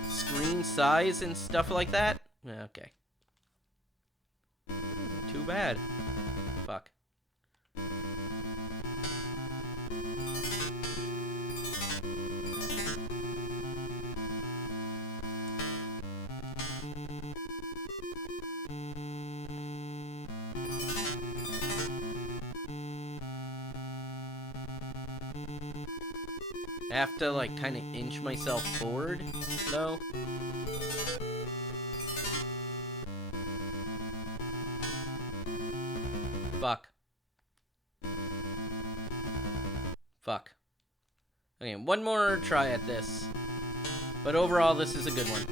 screen size and stuff like that, okay. Too bad. Fuck. I have to, like, kind of inch myself forward, though. Fuck. Fuck. Okay, 1 more try at this. But overall, this is a good one.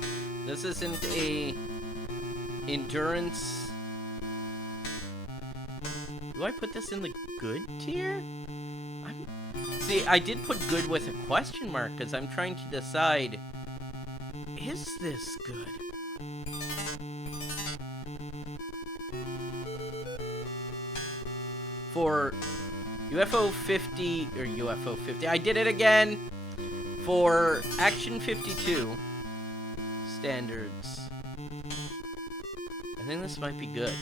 This isn't a endurance. Do I put this in the good tier? See, I did put good with a question mark because I'm trying to decide, is this good? For UFO 50, or UFO 50, I did it again! For Action 52 standards, I think this might be good.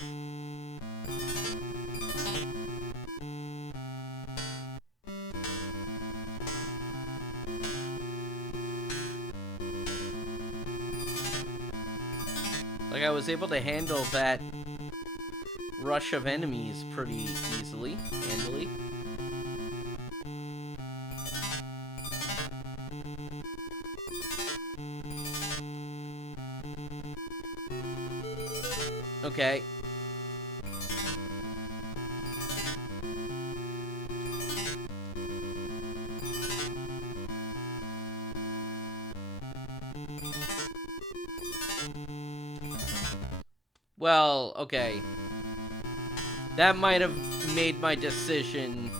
Like, I was able to handle that rush of enemies pretty easily, handily. Okay. Well, okay. That might have made my decision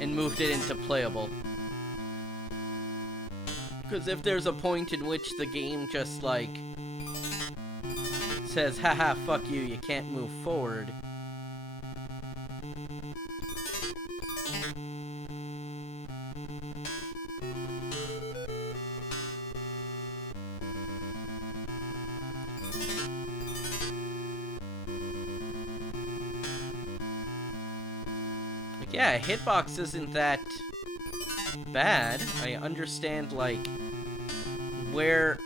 and moved it into playable. Because if there's a point in which the game just, like, says, haha, fuck you, you can't move forward. Yeah, hitbox isn't that bad. I understand, like, where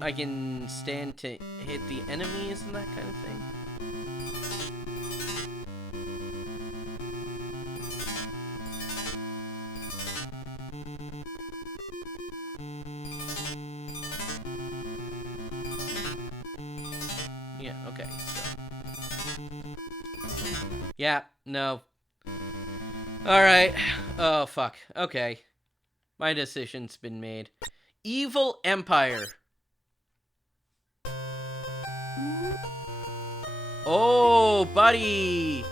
I can stand to hit the enemies and that kind of thing. Yeah, okay, so. Yeah, no. Alright. Oh, fuck. Okay. My decision's been made. Evil Empire. Oh, buddy!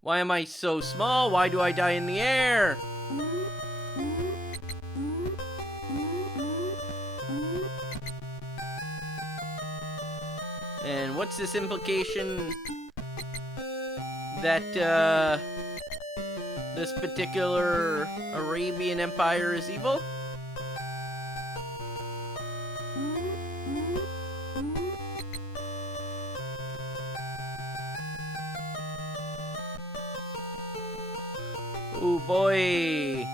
Why am I so small? Why do I die in the air? And what's this implication that, this particular Arabian Empire is evil? Oh boy!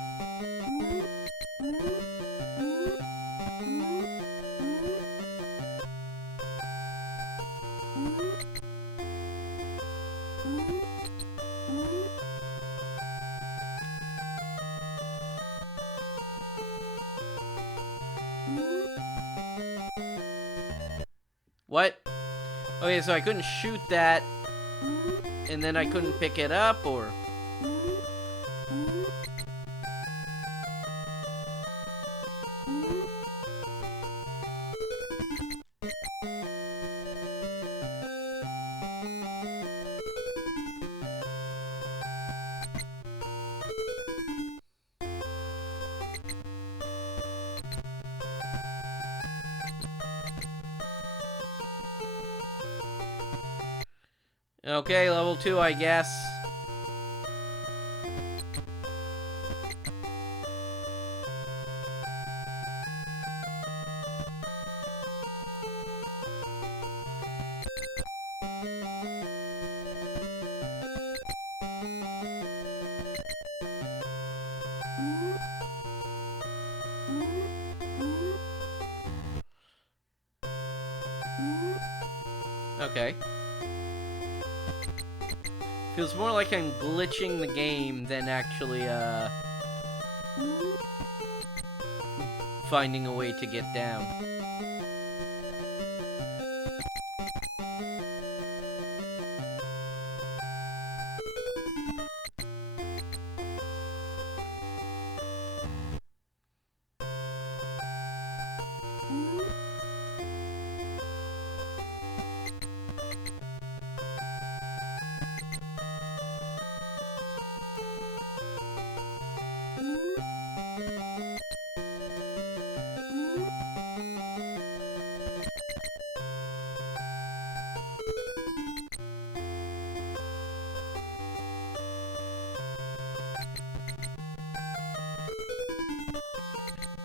What? Okay, so I couldn't shoot that, and then I couldn't pick it up, or... Okay, level 2, I guess. Okay. Feels more like I'm glitching the game than actually, finding a way to get down.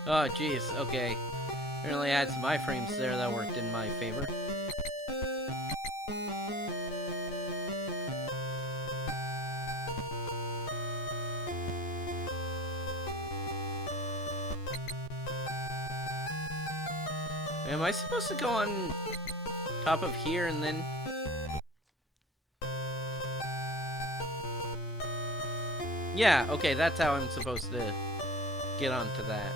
Oh, jeez, okay. Apparently I had some iframes there that worked in my favor. Am I supposed to go on top of here and then... Yeah, okay, that's how I'm supposed to get onto that.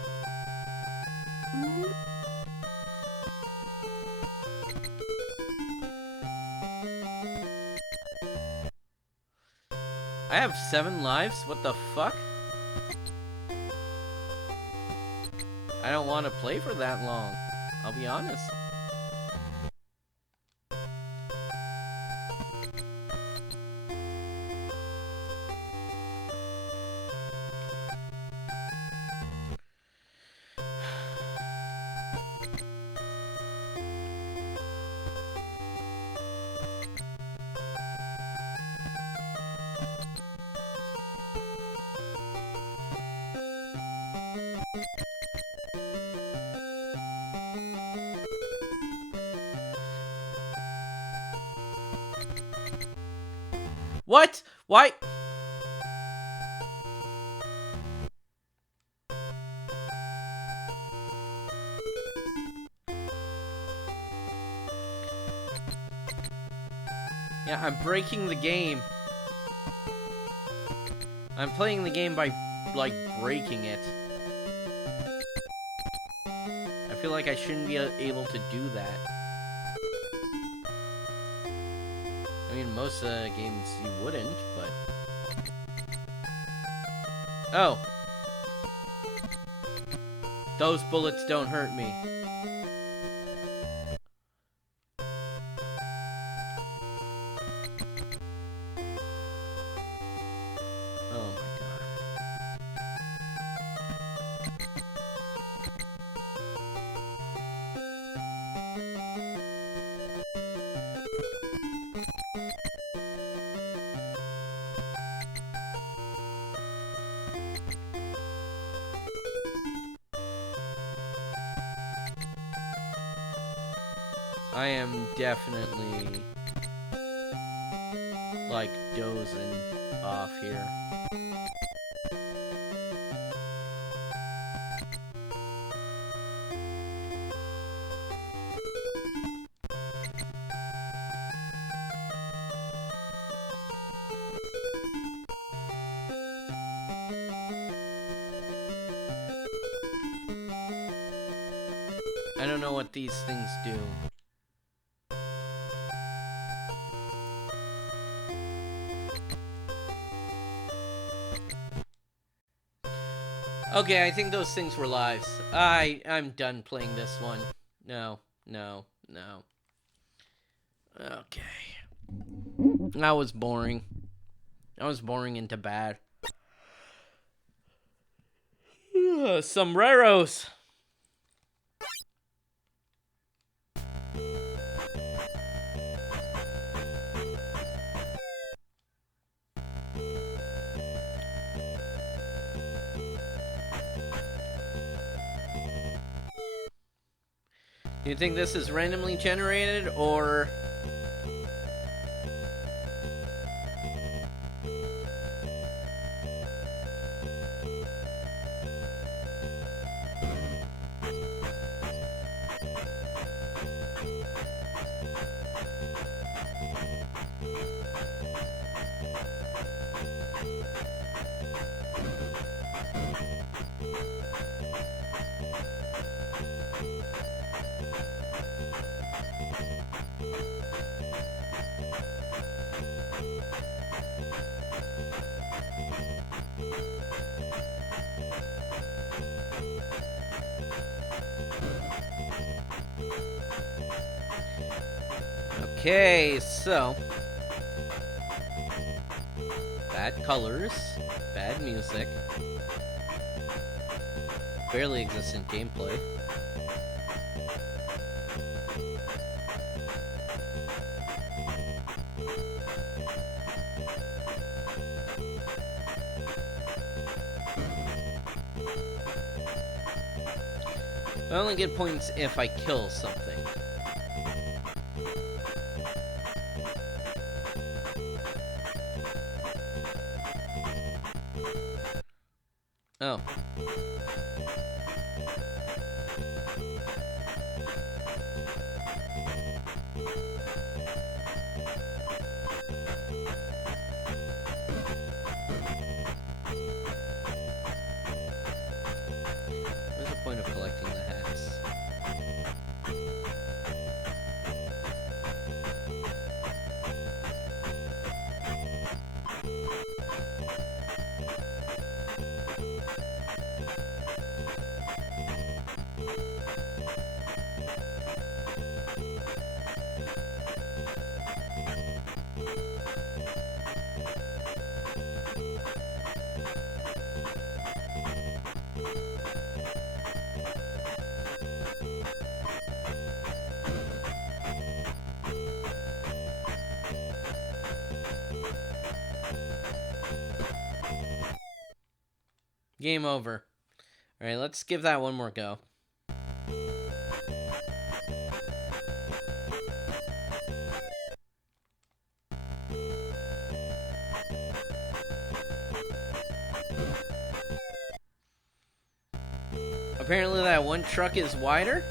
I have 7 lives? What the fuck? I don't want to play for that long. I'll be honest. What? Why? Yeah, I'm breaking the game. I'm playing the game by, like, breaking it. I feel like I shouldn't be able to do that. I mean, most games you wouldn't, but... Oh! Those bullets don't hurt me. Oh my god. I am definitely, like, dozing off here. I don't know what these things do. Okay, I think those things were lives. I'm done playing this one. No. Okay. That was boring. That was boring into bad. Sombreros. You think this is randomly generated, or... Okay, so... bad colors, bad music, barely existent gameplay. I only get points if I kill something. Oh. What's the point of collecting the hats? Game over. Alright, let's give that one more go. Apparently that one truck is wider.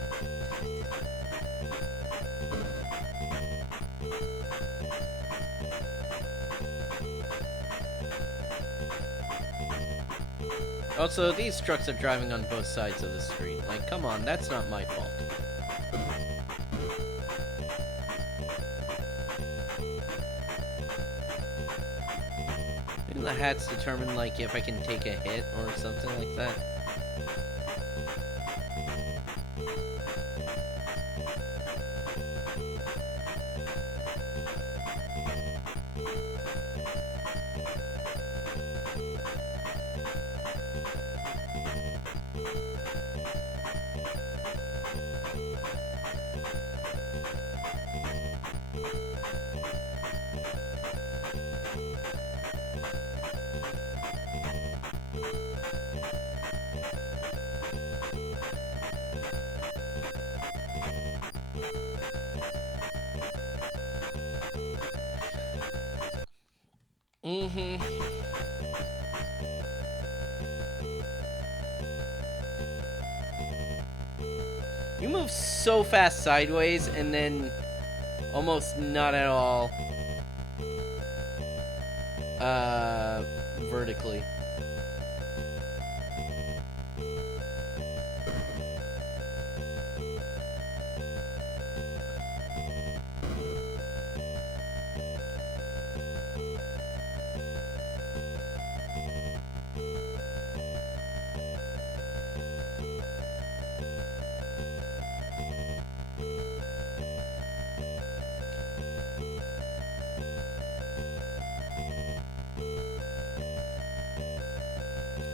Also, these trucks are driving on both sides of the street. Like, come on, that's not my fault. Maybe the hats determine, like, if I can take a hit or something like that. You move so fast sideways and then almost not at all vertically.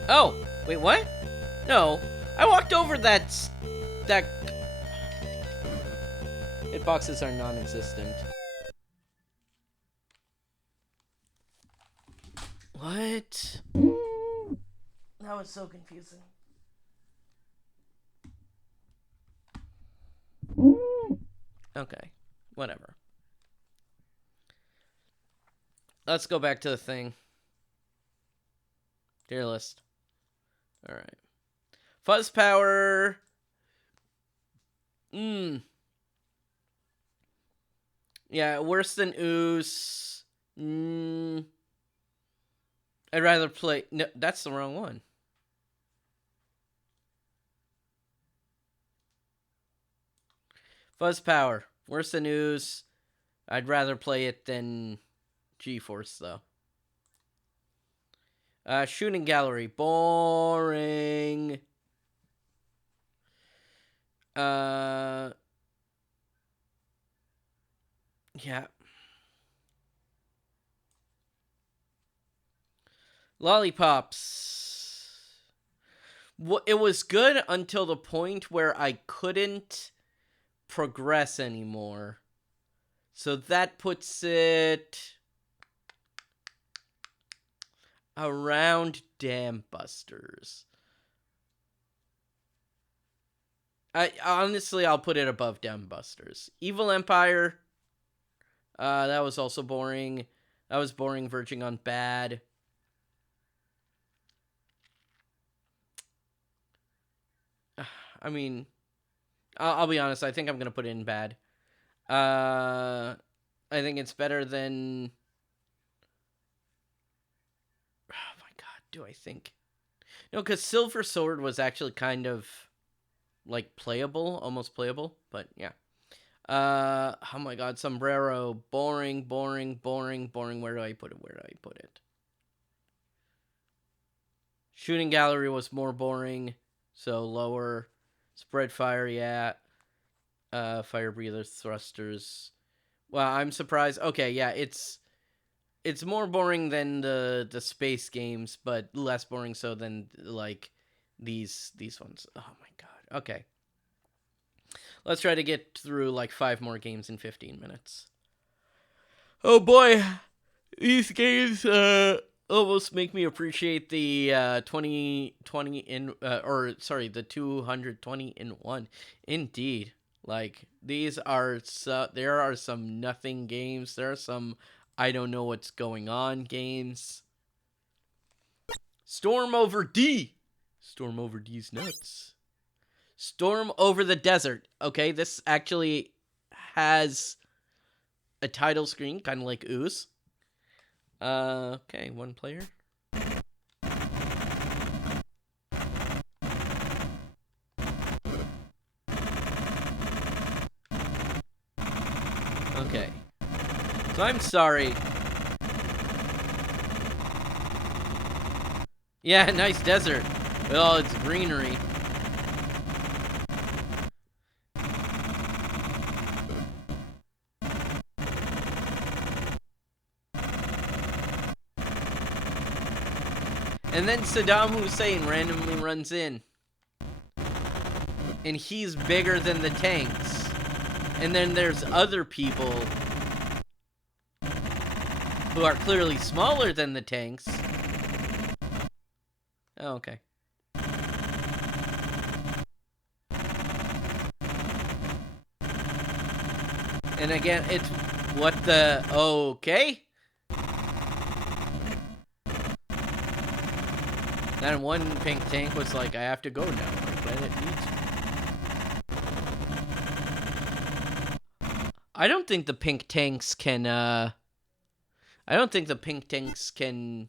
Oh, wait, what? No, I walked over that hitboxes are non-existent. What? That was so confusing. Okay, whatever. Let's go back to the thing. Tier list. Alright. Fuzz power. Yeah, worse than ooze. I'd rather play... No, that's the wrong one. Fuzz power. Worse than ooze. I'd rather play it than G-Force, though. Shooting gallery. Boring. Yeah. Lollipops. It was good until the point where I couldn't progress anymore. So that puts it around Dam Busters. I'll put it above Dam Busters. Evil Empire. That was also boring. That was boring, verging on bad. I mean, I'll be honest. I think I'm gonna put it in bad. I think it's better than. Oh my god, do I think? No, because Silver Sword was actually kind of like playable, almost playable, but yeah. Oh my god, Sombrero, boring, boring, boring, boring. Where do I put it? Where do I put it? Shooting gallery was more boring, so lower. Spread fire, yeah. Fire breathers, thrusters. Well, I'm surprised. Okay, yeah, it's more boring than the space games, but less boring so than like these ones. Oh my god. Okay. Let's try to get through like 5 more games in 15 minutes. Oh boy, these games almost make me appreciate the 2020 in the 220 in 1. Indeed. Like there are some nothing games. There are some I don't know what's going on games. Storm over D. Storm over D's nuts. Storm over the desert. Okay, this actually has a title screen, kind of like Ooze. Okay, 1 player. Okay. So I'm sorry. Yeah, nice desert with all its greenery. And then Saddam Hussein randomly runs in. And he's bigger than the tanks. And then there's other people who are clearly smaller than the tanks. Oh, okay. And again, it's what the... Okay. Then one pink tank was like, I have to go now. My planet needs me. I don't think the pink tanks can, I don't think the pink tanks can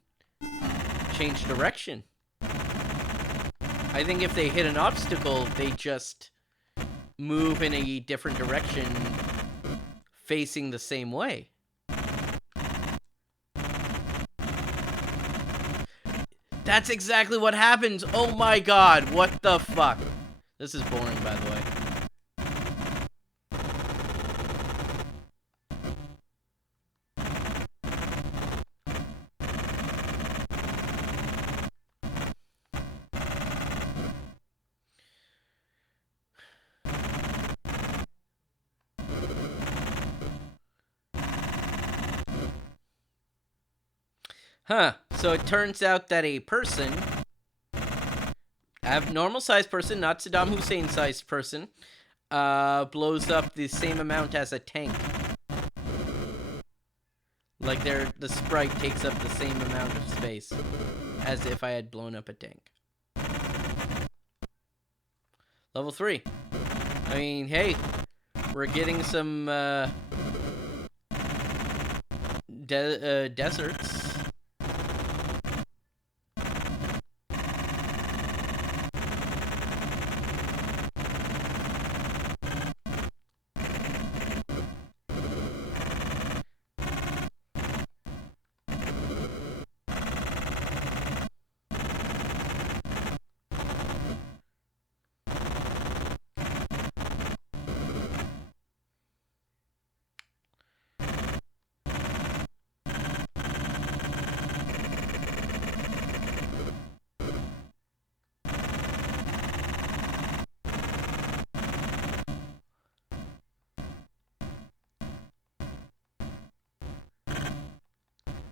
change direction. I think if they hit an obstacle, they just move in a different direction facing the same way. That's exactly what happens. Oh my god, what the fuck? This is boring, by the way. Huh, so it turns out that a person, abnormal-sized person, not Saddam Hussein-sized person, blows up the same amount as a tank. Like, the sprite takes up the same amount of space as if I had blown up a tank. Level 3. I mean, hey, we're getting some, deserts.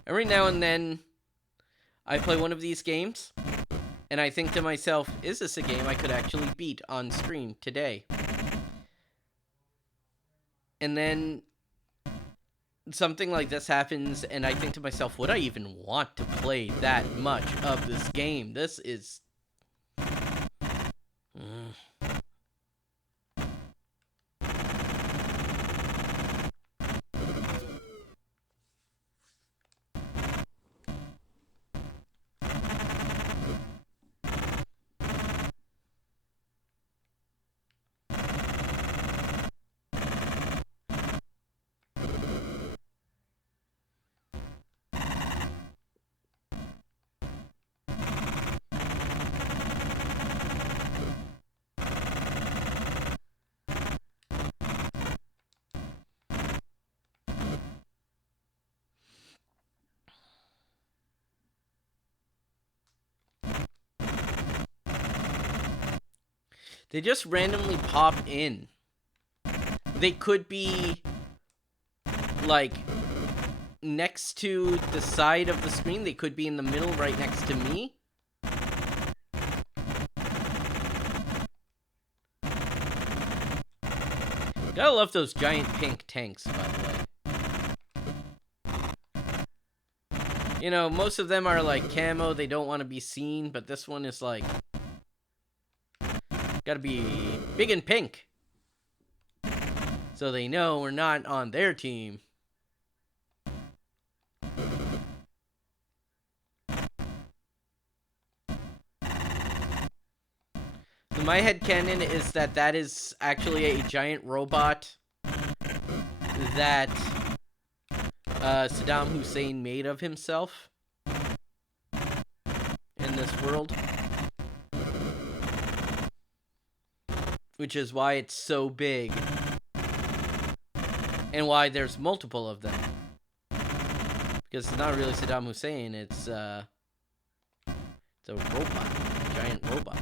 Every now and then, I play one of these games, and I think to myself, is this a game I could actually beat on stream today? And then something like this happens, and I think to myself, would I even want to play that much of this game? This is... They just randomly pop in. They could be, like, next to the side of the screen. They could be in the middle right next to me. Gotta love those giant pink tanks, by the way. You know, most of them are like camo. They don't want to be seen, but this one is like... gotta be big and pink. So they know we're not on their team. My headcanon is that that is actually a giant robot that Saddam Hussein made of himself in this world. Which is why it's so big. And why there's multiple of them. Because it's not really Saddam Hussein, it's a robot. A giant robot.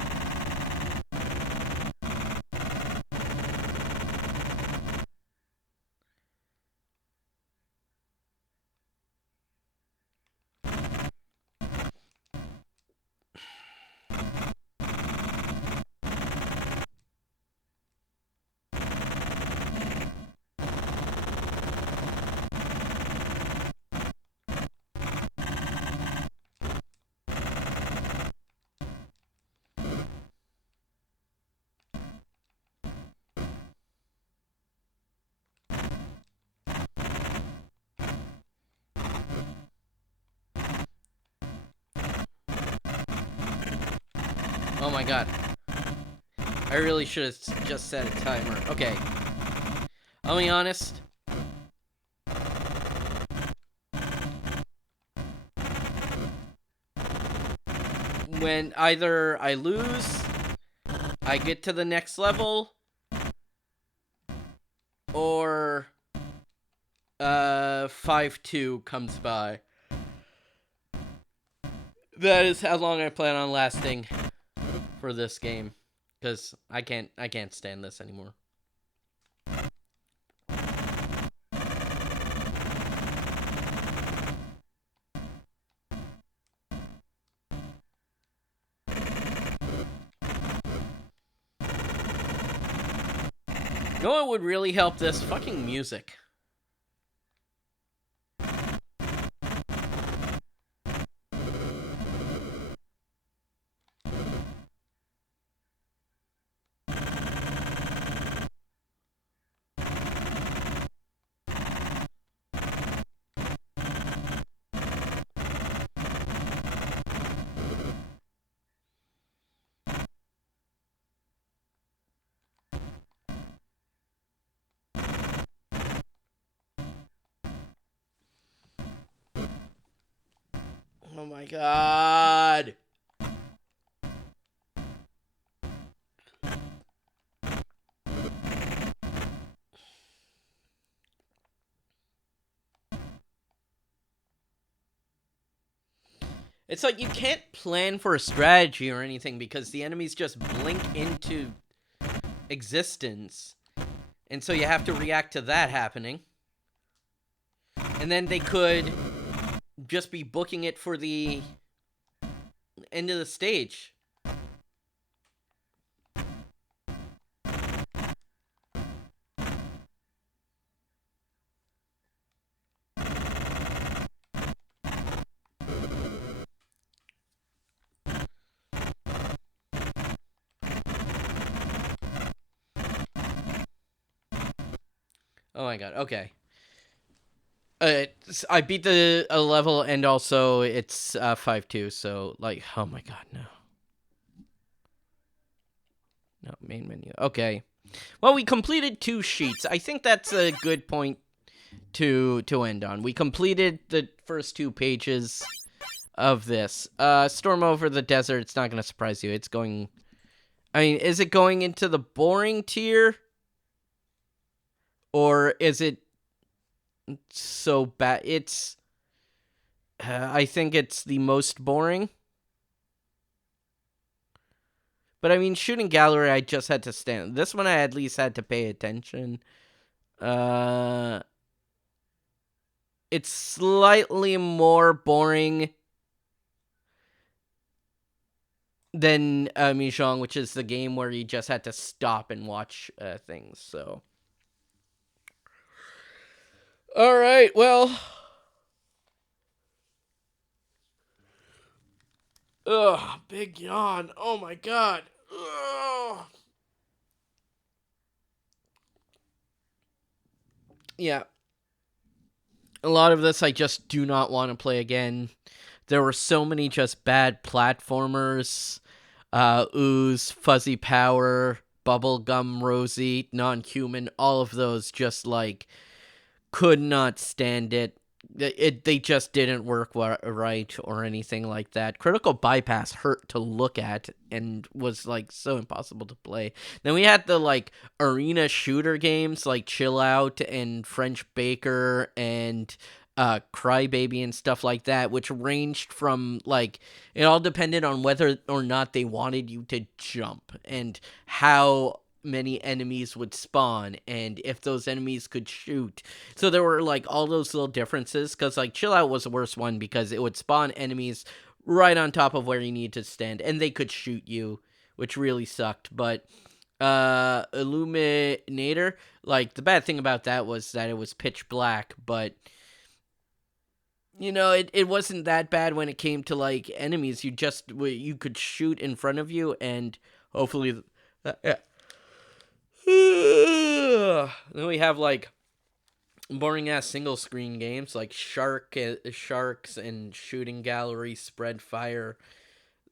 Oh my god. I really should have just set a timer. Okay. I'll be honest. When either I lose, I get to the next level, or 5-2 comes by. That is how long I plan on lasting for this game, because I can't stand this anymore. You know what would really help this? Fucking music. Oh my god. It's like you can't plan for a strategy or anything because the enemies just blink into existence. And so you have to react to that happening. And then they could just be booking it for the end of the stage. Oh my god, okay. I beat the level, and also it's 5-2, so, like, oh my god, no. No, main menu. Okay. Well, we completed 2 sheets. I think that's a good point to end on. We completed the first 2 pages of this. Storm over the desert, it's not going to surprise you. It's going... I mean, is it going into the boring tier? Or is it so bad? It's... I think it's the most boring. But I mean, shooting gallery, I just had to stand. This one I at least had to pay attention. It's slightly more boring than Mijong, which is the game where you just had to stop and watch things, so. Alright, well. Ugh, big yawn. Oh my god. Ugh. Yeah. A lot of this I just do not want to play again. There were so many just bad platformers. Ooze, Fuzzy Power, Bubblegum Rosie, Non-Human, all of those just like could not stand it. They just didn't work right or anything like that. Critical Bypass hurt to look at and was like so impossible to play. Then we had the like arena shooter games like Chill Out and French Baker and Crybaby and stuff like that, which ranged from like, it all depended on whether or not they wanted you to jump and how many enemies would spawn and if those enemies could shoot. So there were like all those little differences, because like Chill Out was the worst one because it would spawn enemies right on top of where you need to stand and they could shoot you, which really sucked. But Illuminator, like the bad thing about that was that it was pitch black, but you know, it wasn't that bad when it came to like enemies. You could shoot in front of you and hopefully yeah. Then we have like boring ass single screen games like Sharks and Shooting Gallery, Spread Fire,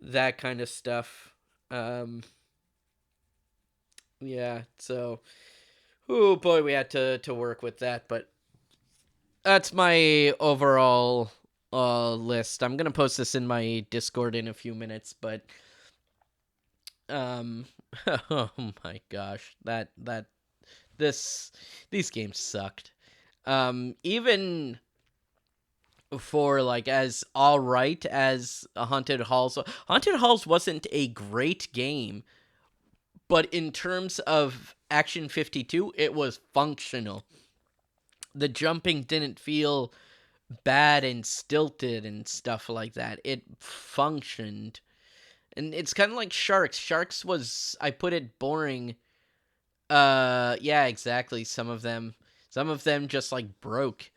that kind of stuff. Yeah, so oh boy, we had to work with that, but that's my overall list. I'm gonna post this in my Discord in a few minutes, but oh my gosh, these games sucked. Even for like as alright as Haunted Halls wasn't a great game, but in terms of Action 52, it was functional. The jumping didn't feel bad and stilted and stuff like that. It functioned. And it's kind of like Sharks. Sharks was, I put it, boring. Yeah, exactly. Some of them just like broke.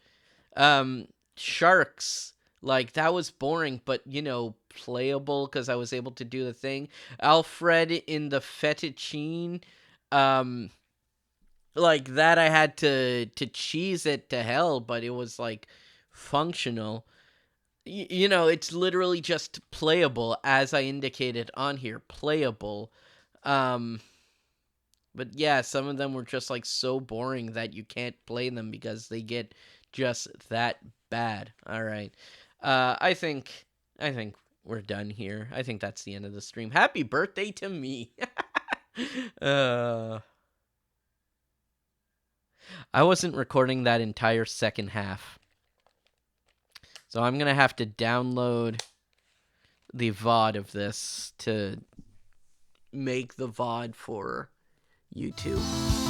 Sharks, like that was boring, but you know, playable because I was able to do the thing. Alfred in the Fettuccine, like that I had to cheese it to hell, but it was like functional. You know, it's literally just playable, as I indicated on here, playable. But yeah, some of them were just like so boring that you can't play them because they get just that bad. All right. I think we're done here. I think that's the end of the stream. Happy birthday to me. I wasn't recording that entire second half. So I'm going to have to download the VOD of this to make the VOD for YouTube.